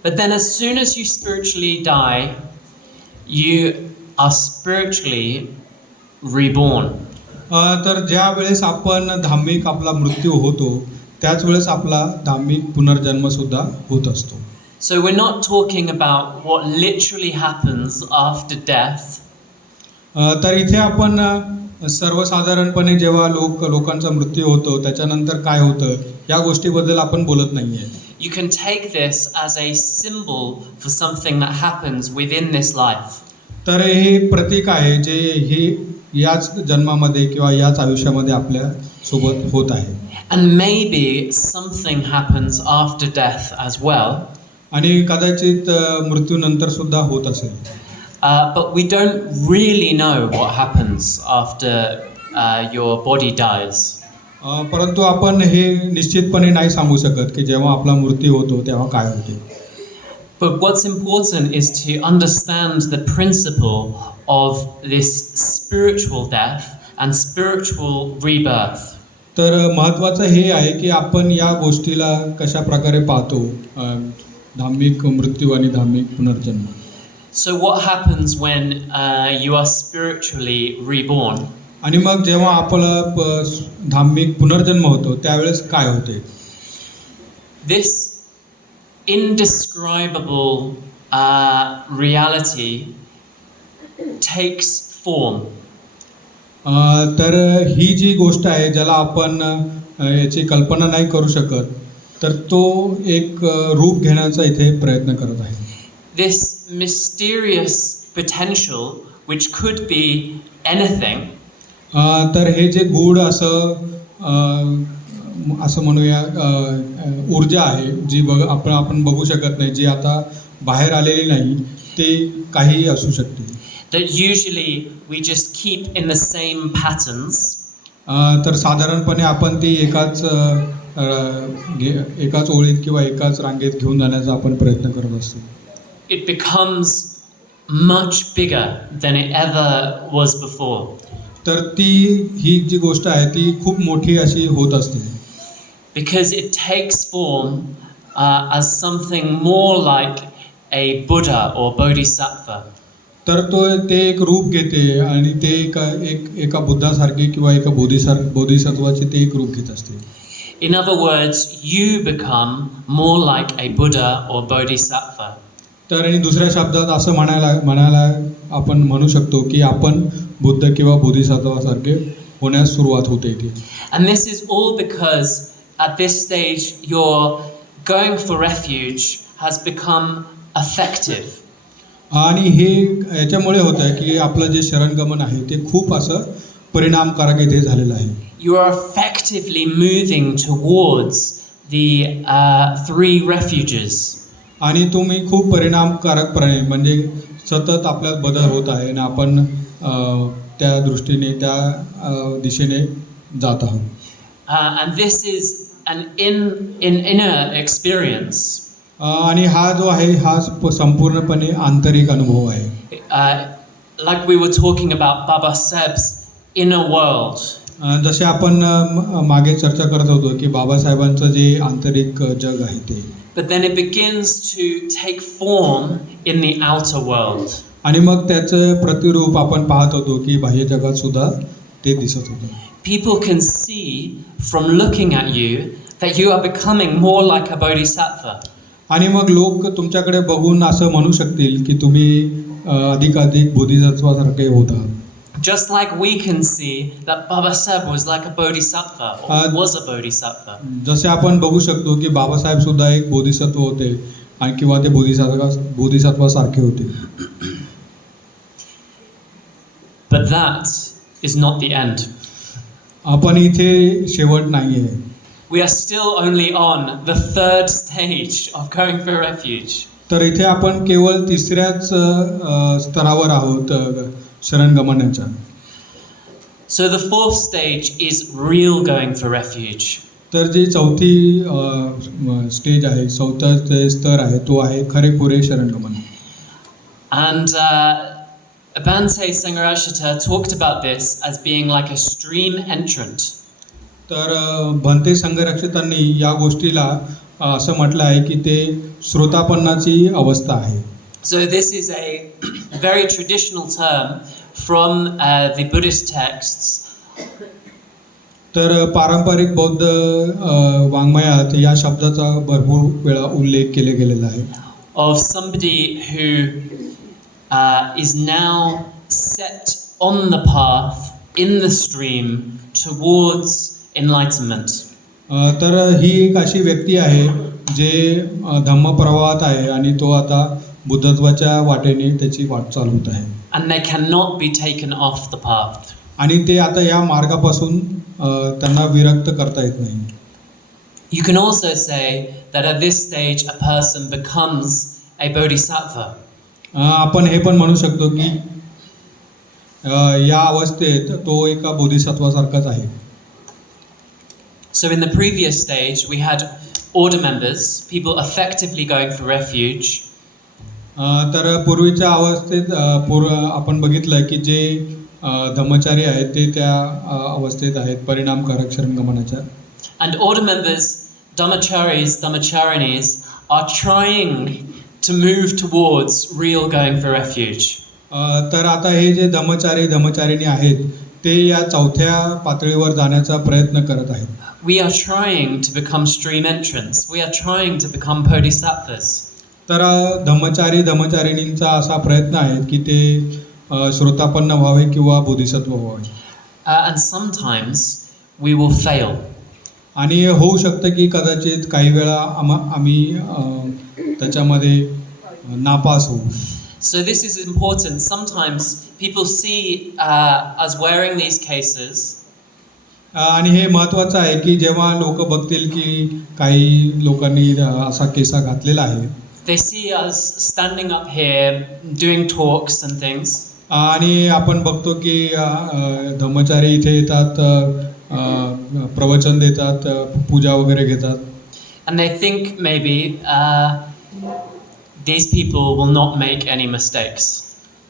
But then, as soon as you spiritually die, you are spiritually reborn. तर ज्या वेळेस आपण धार्मिक आपला मृत्यू होतो त्याच वेळेस आपला धार्मिक पुनर्जन्म सुद्धा होत असतो. So, we're not talking about what literally happens after death. तर इथे आपण सर्वसाधारणपणे जेव्हा लोकांचा मृत्यू होतो त्याच्यानंतर काय होतं या गोष्टीबद्दल आपण बोलत नाही आहे. You can take this as a symbol for something that happens within this life. तर हे प्रतीक आहे जे हे याच जन्मामध्ये किंवा याच आयुष्यामध्ये आपल्या सोबत होत आहे. And maybe something happens after death as well. आणि कदाचित मृत्यूनंतर सुद्धा होत असेल. But we don't really know what happens after your body dies. परंतु आपण हे निश्चितपणे नाही सांगू शकत की जेव्हा आपला मृत्यू होतो तेव्हा काय होते. But what's important is to understand the principle of this spiritual death and spiritual rebirth. तर महत्त्वाचं हे आहे की आपण या गोष्टीला कशा प्रकारे पाहतो, धार्मिक मृत्यू आणि धार्मिक पुनर्जन्म. So what happens when you are spiritually reborn? आणि मग जेव्हा आपला धार्मिक पुनर्जन्म होतो त्यावेळेस काय होते. This indescribable reality takes form. तर ही जी गोष्ट आहे ज्याला आपण याची कल्पना नाही करू शकत तर तो एक रूप घेण्याचा इथे प्रयत्न करत आहे. This mysterious potential which could be anything. तर हे जे गूढ असं म्हणूया ऊर्जा आहे जी आपण बघू शकत नाही, जी आता बाहेर आलेली नाही, ते काहीही असू शकते. That usually we just keep in the same patterns. तर साधारणपणे आपण ती एकाच ओळीत किंवा एकाच रांगेत घेऊन जाण्याचा आपण प्रयत्न करत असतो. It becomes much bigger than it ever was before. तर ही जी गोष्ट आहे ती खूप मोठी अशी होत असते. Because it takes form as something more like a Buddha or Bodhisattva. तर ते एक रूप घेते आणि ते एका बुद्धासारखे किंवा एका बोधिसत्वाचे ते एक रूप घेत असते. In other words, you become more like a Buddha or Bodhisattva. तर आणि दुसऱ्या शब्दात असं म्हणायला आपण म्हणू शकतो की आपण बुद्ध किंवा बोधिसत्वासारखे होण्यास सुरुवात होते इथे. And this is all because at this stage your going for refuge has become effective. आणि हे याच्यामुळे होतं आहे की आपलं जे शरणगमन आहे ते खूप असं परिणामकारक इथे झालेलं आहे. You are effectively moving towards the 3 refuges. आणि तुम्ही खूप परिणामकारकपणे म्हणजे सतत आपल्यात बदल होत आहे आणि आपण त्या दृष्टीने त्या दिशेने जात आहोत. And this is an inner experience. आणि हा जो आहे हा संपूर्णपणे आंतरिक अनुभव आहे. Like we were talking about Baba Seb's inner world. जसे आपण मागे चर्चा करत होतो की बाबासाहेबांचं जे आंतरिक जग आहे ते. But then it begins to take form in the outer world. आणि मग त्याचं प्रतिरूप आपण पाहत होतो की बाह्य जगात सुद्धा ते दिसत होतं. People can see from looking at you that you are becoming more like a bodhisattva. आणि मग लोक तुमच्याकडे बघून असं म्हणू शकतील की तुम्ही अधिकाधिक बोधिसत्वासारखे होत आहात. Just like we can see that Baba Seb was like a bodhisattva or was a bodhisattva. जसे आपण बघू शकतो की बाबासाहेब सुद्धा एक बोधिसत्व होते आणि किंवा ते बोधिसत्वासारखे होते. But that is not the end. आपण इथे शेवट नाही आहे. We are still only on the third stage of going for refuge. तर इथे आपण केवळ तिसऱ्याच स्तरावर आहोत शरणगमनाच्या. So the fourth stage is real going for refuge. तर जी चौथी स्टेज आहे, चौथा जे स्तर आहे तो आहे खरेखुरे शरणगमन. And Bhante Sangharakshita talked about this as being like a stream entrant. तर भंते संघरक्षितांनी या गोष्टीला असं म्हटलं आहे की ते श्रोतापन्नाची अवस्था आहे. So this is a very traditional term from the Buddhist texts. तर पारंपरिक बौद्ध वाङ्मयात या शब्दाचा भरपूर वेळा उल्लेख केले गेलेला आहे. Of somebody who is now set on the path in the stream towards enlightenment. तर ही एक अशी व्यक्ती आहे जे धम्मप्रवाहात आहे आणि तो आता बुद्धत्वाच्या वाटेने त्याची वाटचाल होत आहे. And they cannot be taken off the path. आणि ते आता या मार्गापासून त्यांना विरक्त करता येत नाही. You can also say that at this stage a person becomes a bodhisattva. आपण हे पण म्हणू शकतो की या अवस्थेत तो एका बोधिसत्वासारखाच आहे. So in the previous stage we had order members, people effectively going for refuge. तर पूर्वीच्या अवस्थेत आपण बघितलं की जे धम्मचारी आहेत ते त्या अवस्थेत आहेत परिणामकारक शरणगमनाच्या. And order members, dhammacharis, dhammacharinis are trying to move towards real going for refuge. तर आता हे जे धम्मचारिणी आहेत ते या चौथ्या पातळीवर जाण्याचा प्रयत्न करत आहेत. We are trying to become stream entrants. We are trying to become bodhisattvas. तर धम्मचारिणींचा असा प्रयत्न आहे की ते श्रोतापन्न व्हावे किंवा बोधिसत्व व्हावे. And sometimes we will fail. आणि होऊ शकतं की कदाचित काही वेळा आम्ही त्याच्यामध्ये नापास होऊ. So this is important. Sometimes people see us wearing these cases. आणि हे महत्त्वाचं आहे की जेव्हा लोक बघतील की काही लोकांनी असा केसा घातलेला आहे. They see us standing up here doing talks and things. आणि आपण बघतो की धम्मचारी इथे येतात, प्रवचन देतात, पूजा वगैरे घेतात. And they think maybe these people will not make any mistakes.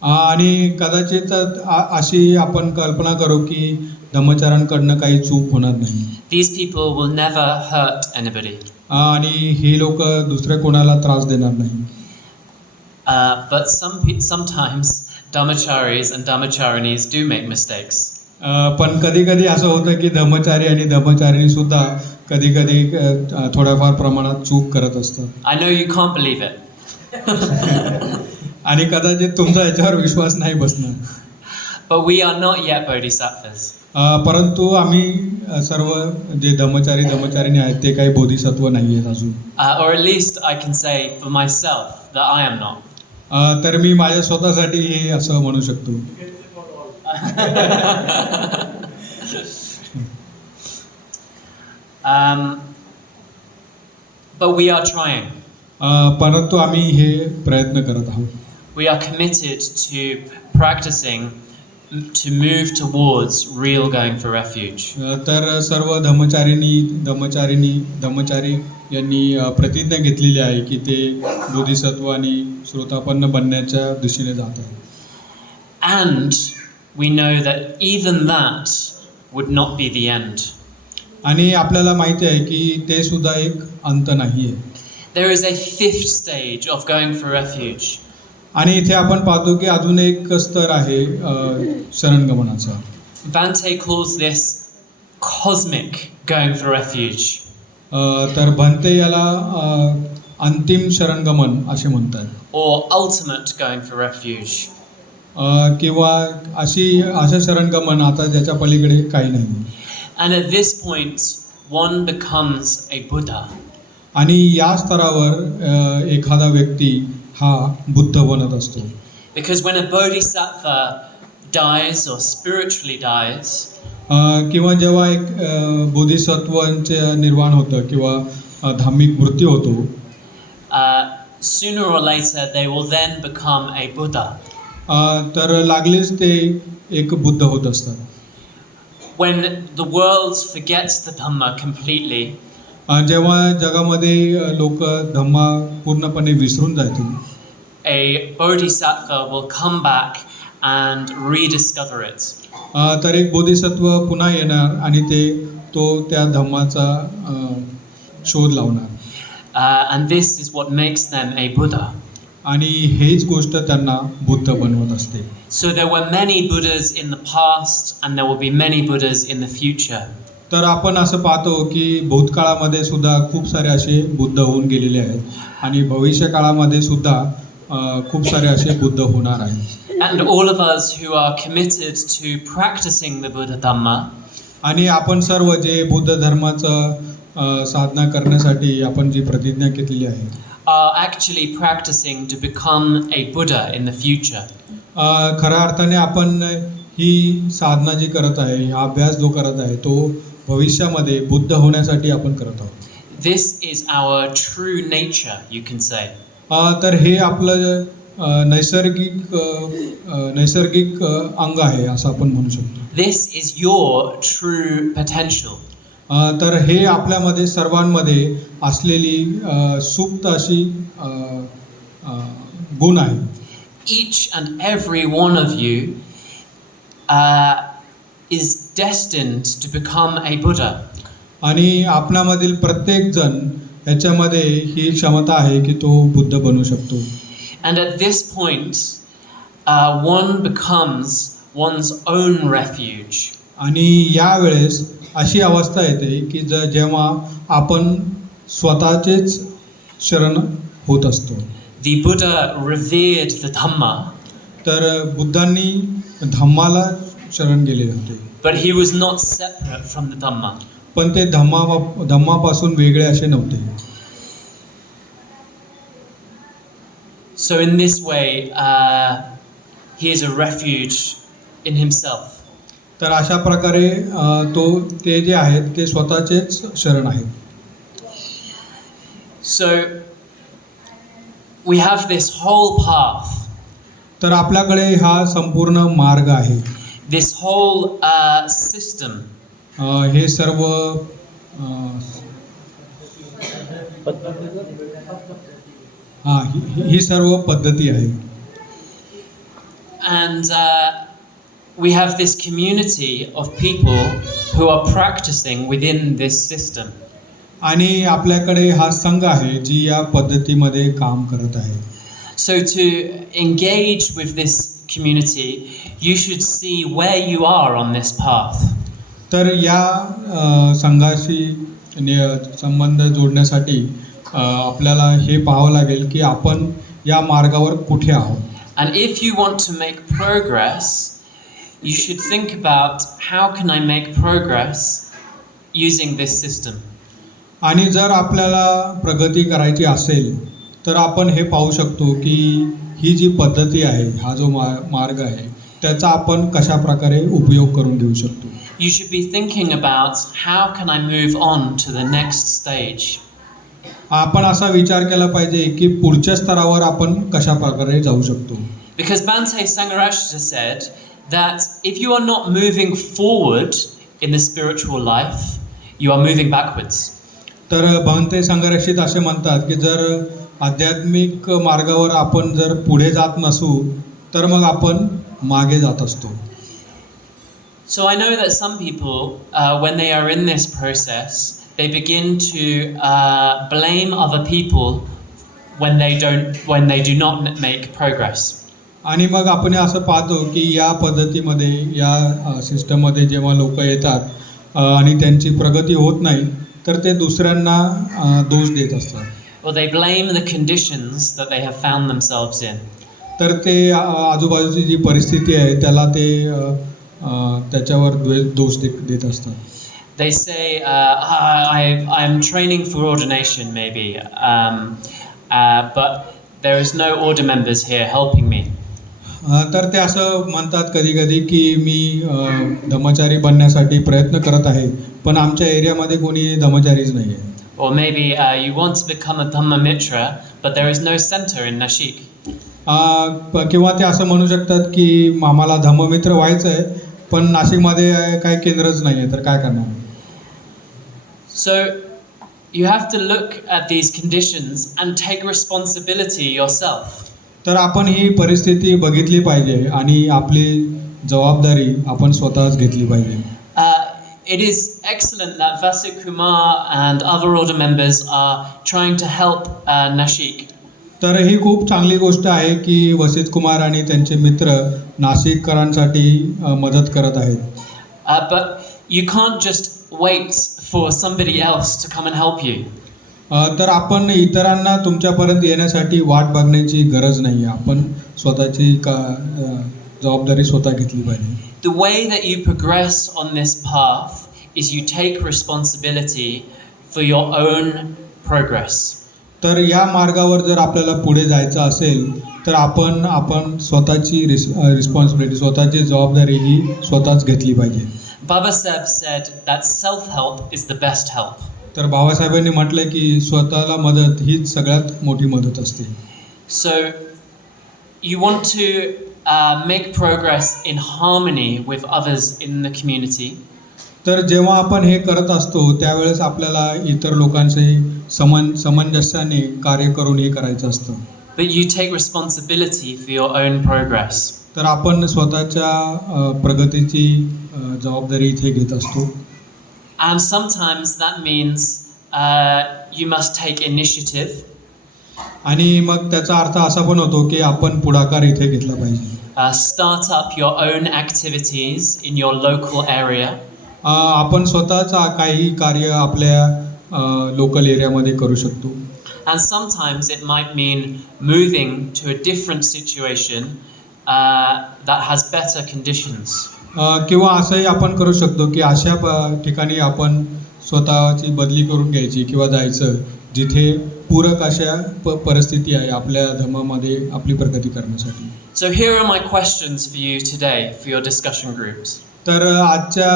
आणि कदाचित अशी आपण कल्पना करू की धम्मचाऱ्यांकडनं काही चूक होणार नाही. These people will never hurt anybody. आणि ही लोक दुसऱ्या कोणाला त्रास देणार नाही. But sometimes dhammacharis and dhammacharinis do make mistakes. पण कधी कधी असं होतं की धम्मचारी आणि धम्मचारिणी सुद्धा कधी कधी थोड्याफार प्रमाणात चूक करत असतात. I know you can't believe it. आणि कदाचित तुमचा याच्यावर विश्वास नाही बसणार. But we are not yet bodhisattvas. परंतु आम्ही सर्व जे धम्मचारिणी आहेत ते काही बोधिसत्व नाही आहेत अजून. Or at least I can say for myself that I am not. तर मी माझ्या स्वतःसाठी हे असं म्हणू शकतो. But we are trying. परंतु आम्ही हे प्रयत्न करत आहोत. We are committed to practicing to move towards real going for refuge. तर सर्व धम्मचारी यांनी प्रतिज्ञा घेतलेली आहे की ते बोधिसत्व आणि श्रोतापन्न बनण्याच्या दिशेने जात आहेत. And we know that even that would not be the end. आणि आपल्याला माहिती आहे की ते सुद्धा एक अंत नाही आहे. There is a fifth stage of going for refuge. आणि इथे आपण पाहतो की अजून एक स्तर आहे शरणगमनाचा. Bhante calls this cosmic going for refuge. तर भंते याला अंतिम शरणगमन असे म्हणतात. Or ultimate going for refuge. किंवा अशा शरणगमन आता ज्याच्या पलीकडे काही नाही. And at this point one becomes a Buddha. आणि या स्तरावर एखादा व्यक्ती हा बुद्ध बनत असतो. Because when a bodhisattva dies or spiritually dies, किंवा जेव्हा एक बोधिसत्वांचे निर्वाण होतं किंवा धार्मिक मृत्यू होतो, sooner or later they will then become a Buddha. तर लागलीच ते एक बुद्ध होत असतात. When the world forgets the Dhamma completely, जेव्हा जगामध्ये लोक धम्मा पूर्णपणे विसरून जातील, a Bodhisattva will come back and rediscover it. तर एक बोधिसत्व पुन्हा येणार आणि तो त्या धम्माचा शोध लावणार. And this is what makes them a Buddha. आणि हेच गोष्ट त्यांना बुद्ध बनवत असते. So there were many Buddhas in the past and there will be many Buddhas in the future. तर आपण असं पाहतो की भूतकाळामध्ये सुद्धा खूप सारे असे बुद्ध होऊन गेलेले आहेत आणि भविष्य काळामध्ये सुद्धा खूप सारे असे बुद्ध होणार आहेत. And all of us who are committed to practicing the Buddha Dhamma, आणि आपण सर्व जे बुद्ध धर्माचं साधना करण्यासाठी आपण जी प्रतिज्ञा घेतलेली आहे, are actually practicing to become a Buddha in the future. खऱ्या अर्थाने आपण ही साधना जी करत आहे, हा अभ्यास जो करत आहे, तो भविष्यामध्ये बुद्ध होण्यासाठी आपण करत आहोत. This is our true nature, you can say. तर हे आपलं नैसर्गिक अंग आहे असं आपण म्हणू शकतो. This is your true potential. तर हे आपल्यामध्ये सर्वांमध्ये असलेली सुप्त अशी गुण आहे. Each and every one of you is destined to become a Buddha. आणि आपल्यामधील प्रत्येक जण ह्याच्यामध्ये ही क्षमता आहे की तो बुद्ध बनू शकतो. And at this point, one becomes one's own refuge. आणि यावेळेस अशी अवस्था येते की जेव्हा आपण स्वतःचेच शरण होत असतो. The Buddha revered the Dhamma, तर बुद्धांनी धम्माला शरण गेले होते, but he was not separate from the Dhamma. पण ते धम्मापासून वेगळे असे नव्हते. So in this way, he is a refuge in himself. तर अशा प्रकारे ते जे आहेत ते स्वतःचेच शरण आहेत. So we have this whole path, तर आपल्याकडे हा संपूर्ण मार्ग आहे. this whole system. हे सर्व ही सर्व पद्धती आहे. And we have this community of people who are practicing within this system. आणि आपल्याकडे हा संघ आहे जी या पद्धतीमध्ये काम करत आहे. So to engage with this community, you should see where you are on this path. तर या संघाशी संबंध जोडण्यासाठी आपल्याला हे पाहावं लागेल की आपण या मार्गावर कुठे आहोत. And if you want to make progress, you should think about how can I make progress using this system. आणि जर आपल्याला प्रगती करायची असेल तर आपण हे पाहू शकतो की ही जी पद्धती आहे, हा जो मार्ग आहे, त्याचा आपण कशा प्रकारे उपयोग करून घेऊ शकतो. You should be thinking about how can I move on to the next stage. आपण असा विचार केला पाहिजे की पुढच्या स्तरावर आपण कशा प्रकारे जाऊ शकतो. Because Bhante Sangharakshita said that if you are not moving forward in the spiritual life, you are moving backwards. तर भंते संघरक्षित असे म्हणतात की जर आध्यात्मिक मार्गावर आपण जर पुढे जात नसू तर मग आपण मागे जात असतो. So I know that some people, when they are in this process, they begin to blame other people when they do not make progress. आणि मग आपण असं पाहतो की या पद्धतीमध्ये, या सिस्टममध्ये जेव्हा लोक येतात आणि त्यांची प्रगती होत नाही तर ते दुसऱ्यांना दोष देत असतात. Or they blame the conditions that they have found themselves in. तर ते आजूबाजूची जी परिस्थिती आहे त्याला ते त्याच्यावर दोष देत असतात. They say, I'm training for ordination maybe, but there is no order members here helping me. तर ते असं म्हणतात कधी कधी की मी धर्मचारी बनण्यासाठी प्रयत्न करत आहे, पण आमच्या एरियामध्ये कोणी धर्मचारीच नाही आहे. Or maybe you want to become a Dhamma Mitra, but there is no center in Nashik. किंवा ते असं म्हणू शकतात की आम्हाला धम्ममित्र व्हायचं आहे, पण नाशिकमध्ये काही केंद्रच नाही आहे, तर काय करणार. So you have to look at these conditions and take responsibility yourself. तर आपण ही परिस्थिती बघितली पाहिजे आणि आपली जबाबदारी आपण स्वतःच घेतली पाहिजे. It is excellent that Vasik Kumar and other order members are trying to help Nashik. तर ही खूप चांगली गोष्ट आहे की वसित कुमार आणि त्यांचे मित्र नाशिककरांसाठी मदत करत आहेत. But you can't just wait for somebody else to come and help you. तर आपण इतरांना तुमच्यापर्यंत येण्यासाठी वाट बघण्याची गरज नाही आहे. आपण स्वतःची जबाबदारी स्वतः घेतली पाहिजे. The way that you progress on this path is you take responsibility for your own progress. तर या मार्गावर जर आपल्याला पुढे जायचं असेल तर आपण स्वतःची रिस्पॉन्सिबिलिटी, स्वतःची जबाबदारी ही स्वतःच घेतली पाहिजे. Baba Sahib said that self-help is the best help. तर बाबासाहेबांनी म्हटलं की स्वतःला मदत हीच सगळ्यात मोठी मदत असते. So you want to make progress in harmony with others in the community. तर जेव्हा आपण हे करत असतो त्यावेळेस आपल्याला इतर लोकांशी सामंजस्याने कार्य करून हे करायचं असतं. But you take responsibility for your own progress. तर आपण स्वतःच्या प्रगतीची जबाबदारी इथे घेत असतो. And sometimes that means you must take initiative. आणि मग त्याचा अर्थ असा पण होतो की आपण पुढाकार इथे घेतला पाहिजे. Start up your own activities in your local area. आपण स्वतःचा काही कार्य आपल्या लोकल एरियामध्ये करू शकतो. And sometimes it might mean moving to a different situation that has better conditions. किंवा असंही आपण करू शकतो की अशा ठिकाणी आपण स्वतःची बदली करून घ्यायची किंवा जायचं जिथे पूरक अशा परिस्थिती आहे आपल्या धर्मामध्ये आपली प्रगती करण्यासाठी. So here are my questions for you today for your discussion groups. तर आजच्या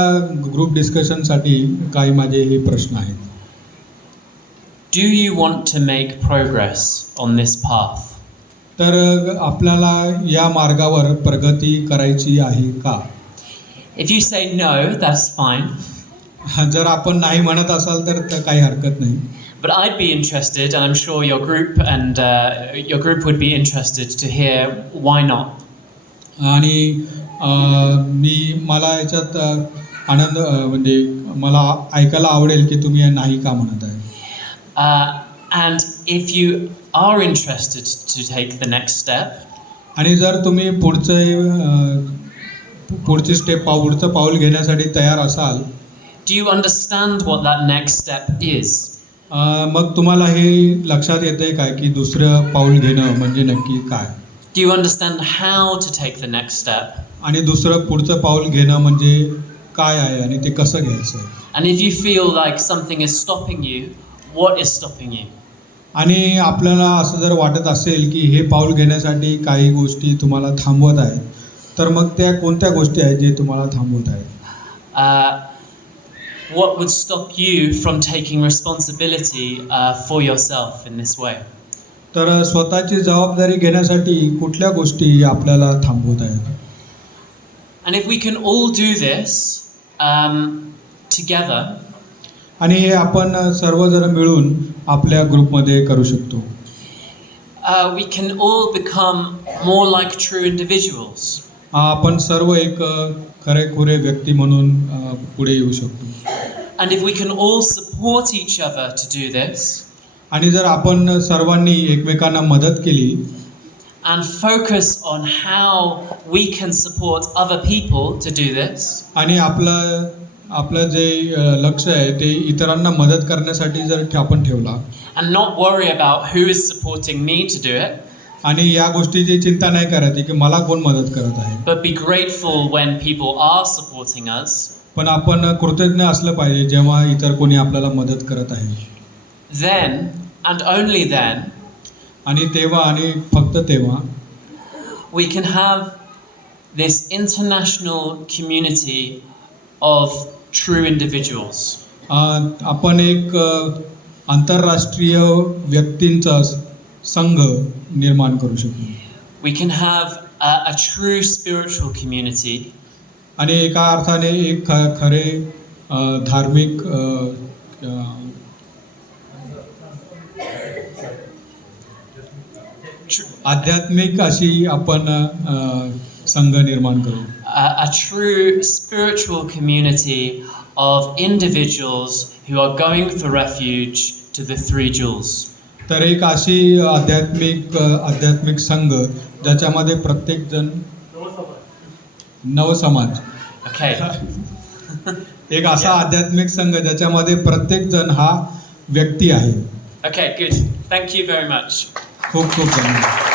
ग्रुप डिस्कशनसाठी काही माझे हे प्रश्न आहेत. Do you want to make progress on this path? तर आपल्याला या मार्गावर प्रगती करायची आहे का? If you say no, that's fine. जर आपण नाही म्हणत असाल तर काही हरकत नाही. But I'd be interested, and I'm sure your group would be interested to hear why not. आणि मला याच्यात आनंद म्हणजे मला ऐकायला आवडेल की तुम्ही नाही का म्हणत आहे. And if you are interested to take the next step, आणि जर तुम्ही पुढची पुढचं पाऊल घेण्यासाठी तयार असाल, do you understand what that next step is? मग तुम्हाला हे लक्षात येते काय की दुसरं पाऊल घेणं म्हणजे नक्की काय? Do you understand how to take the next step? आणि दुसरं पुढचं पाऊल घेणं म्हणजे काय आहे आणि ते कसं घ्यायचं? And if you feel like something is stopping you, what is stopping you? आणि आपल्याला असं जर वाटत असेल की हे पाऊल घेण्यासाठी काही गोष्टी तुम्हाला थांबवत आहेत, तर मग त्या कोणत्या गोष्टी आहेत जे तुम्हाला थांबवत आहेत? What would stop you from taking responsibility for yourself in this way? तर स्वतःची जबाबदारी घेण्यासाठी कुठल्या गोष्टी आपल्याला थांबवत आहेत? And if we can all do this together, आणि हे आपण सर्वजण मिळून आपल्या ग्रुपमध्ये करू शकतो. we can all become more like true individuals. आपण सर्व एक खरेखुरे व्यक्ती म्हणून पुढे येऊ शकतो. And if we can all support each other to do this, आणि जर आपण सर्वांनी एकमेकांना मदत केली and focus on how we can support other people to do this, आणि आपलं जे लक्ष्य आहे ते इतरांना मदत करण्यासाठी जर आपण ठेवला, and not worry about who is supporting me to do it, आणि या गोष्टीची चिंता नाही करायची की मला कोण मदत करत आहे, but be grateful when people are supporting us, पण आपण कृतज्ञ असलं पाहिजे जेव्हा इतर कोणी आपल्याला मदत करत आहे. then and only then आणि तेव्हा आणि फक्त तेव्हा we can have this international community of true individuals. आपण एक आंतरराष्ट्रीय व्यक्तींचा संघ निर्माण करू शकतो. We can have a true spiritual community. आणि एका अर्थाने एक खरे धार्मिक आध्यात्मिक अशी आपण संघ निर्माण करू. A true spiritual community of individuals who are going for refuge to the three jewels. तर एक अशी आध्यात्मिक संघ ज्याच्यामध्ये प्रत्येक जण नवसमाज Okay. एक असा आध्यात्मिक संघ ज्याच्यामध्ये प्रत्येक जण हा व्यक्ती आहे. Okay, good. Thank you very much. खूप खूप धन्यवाद.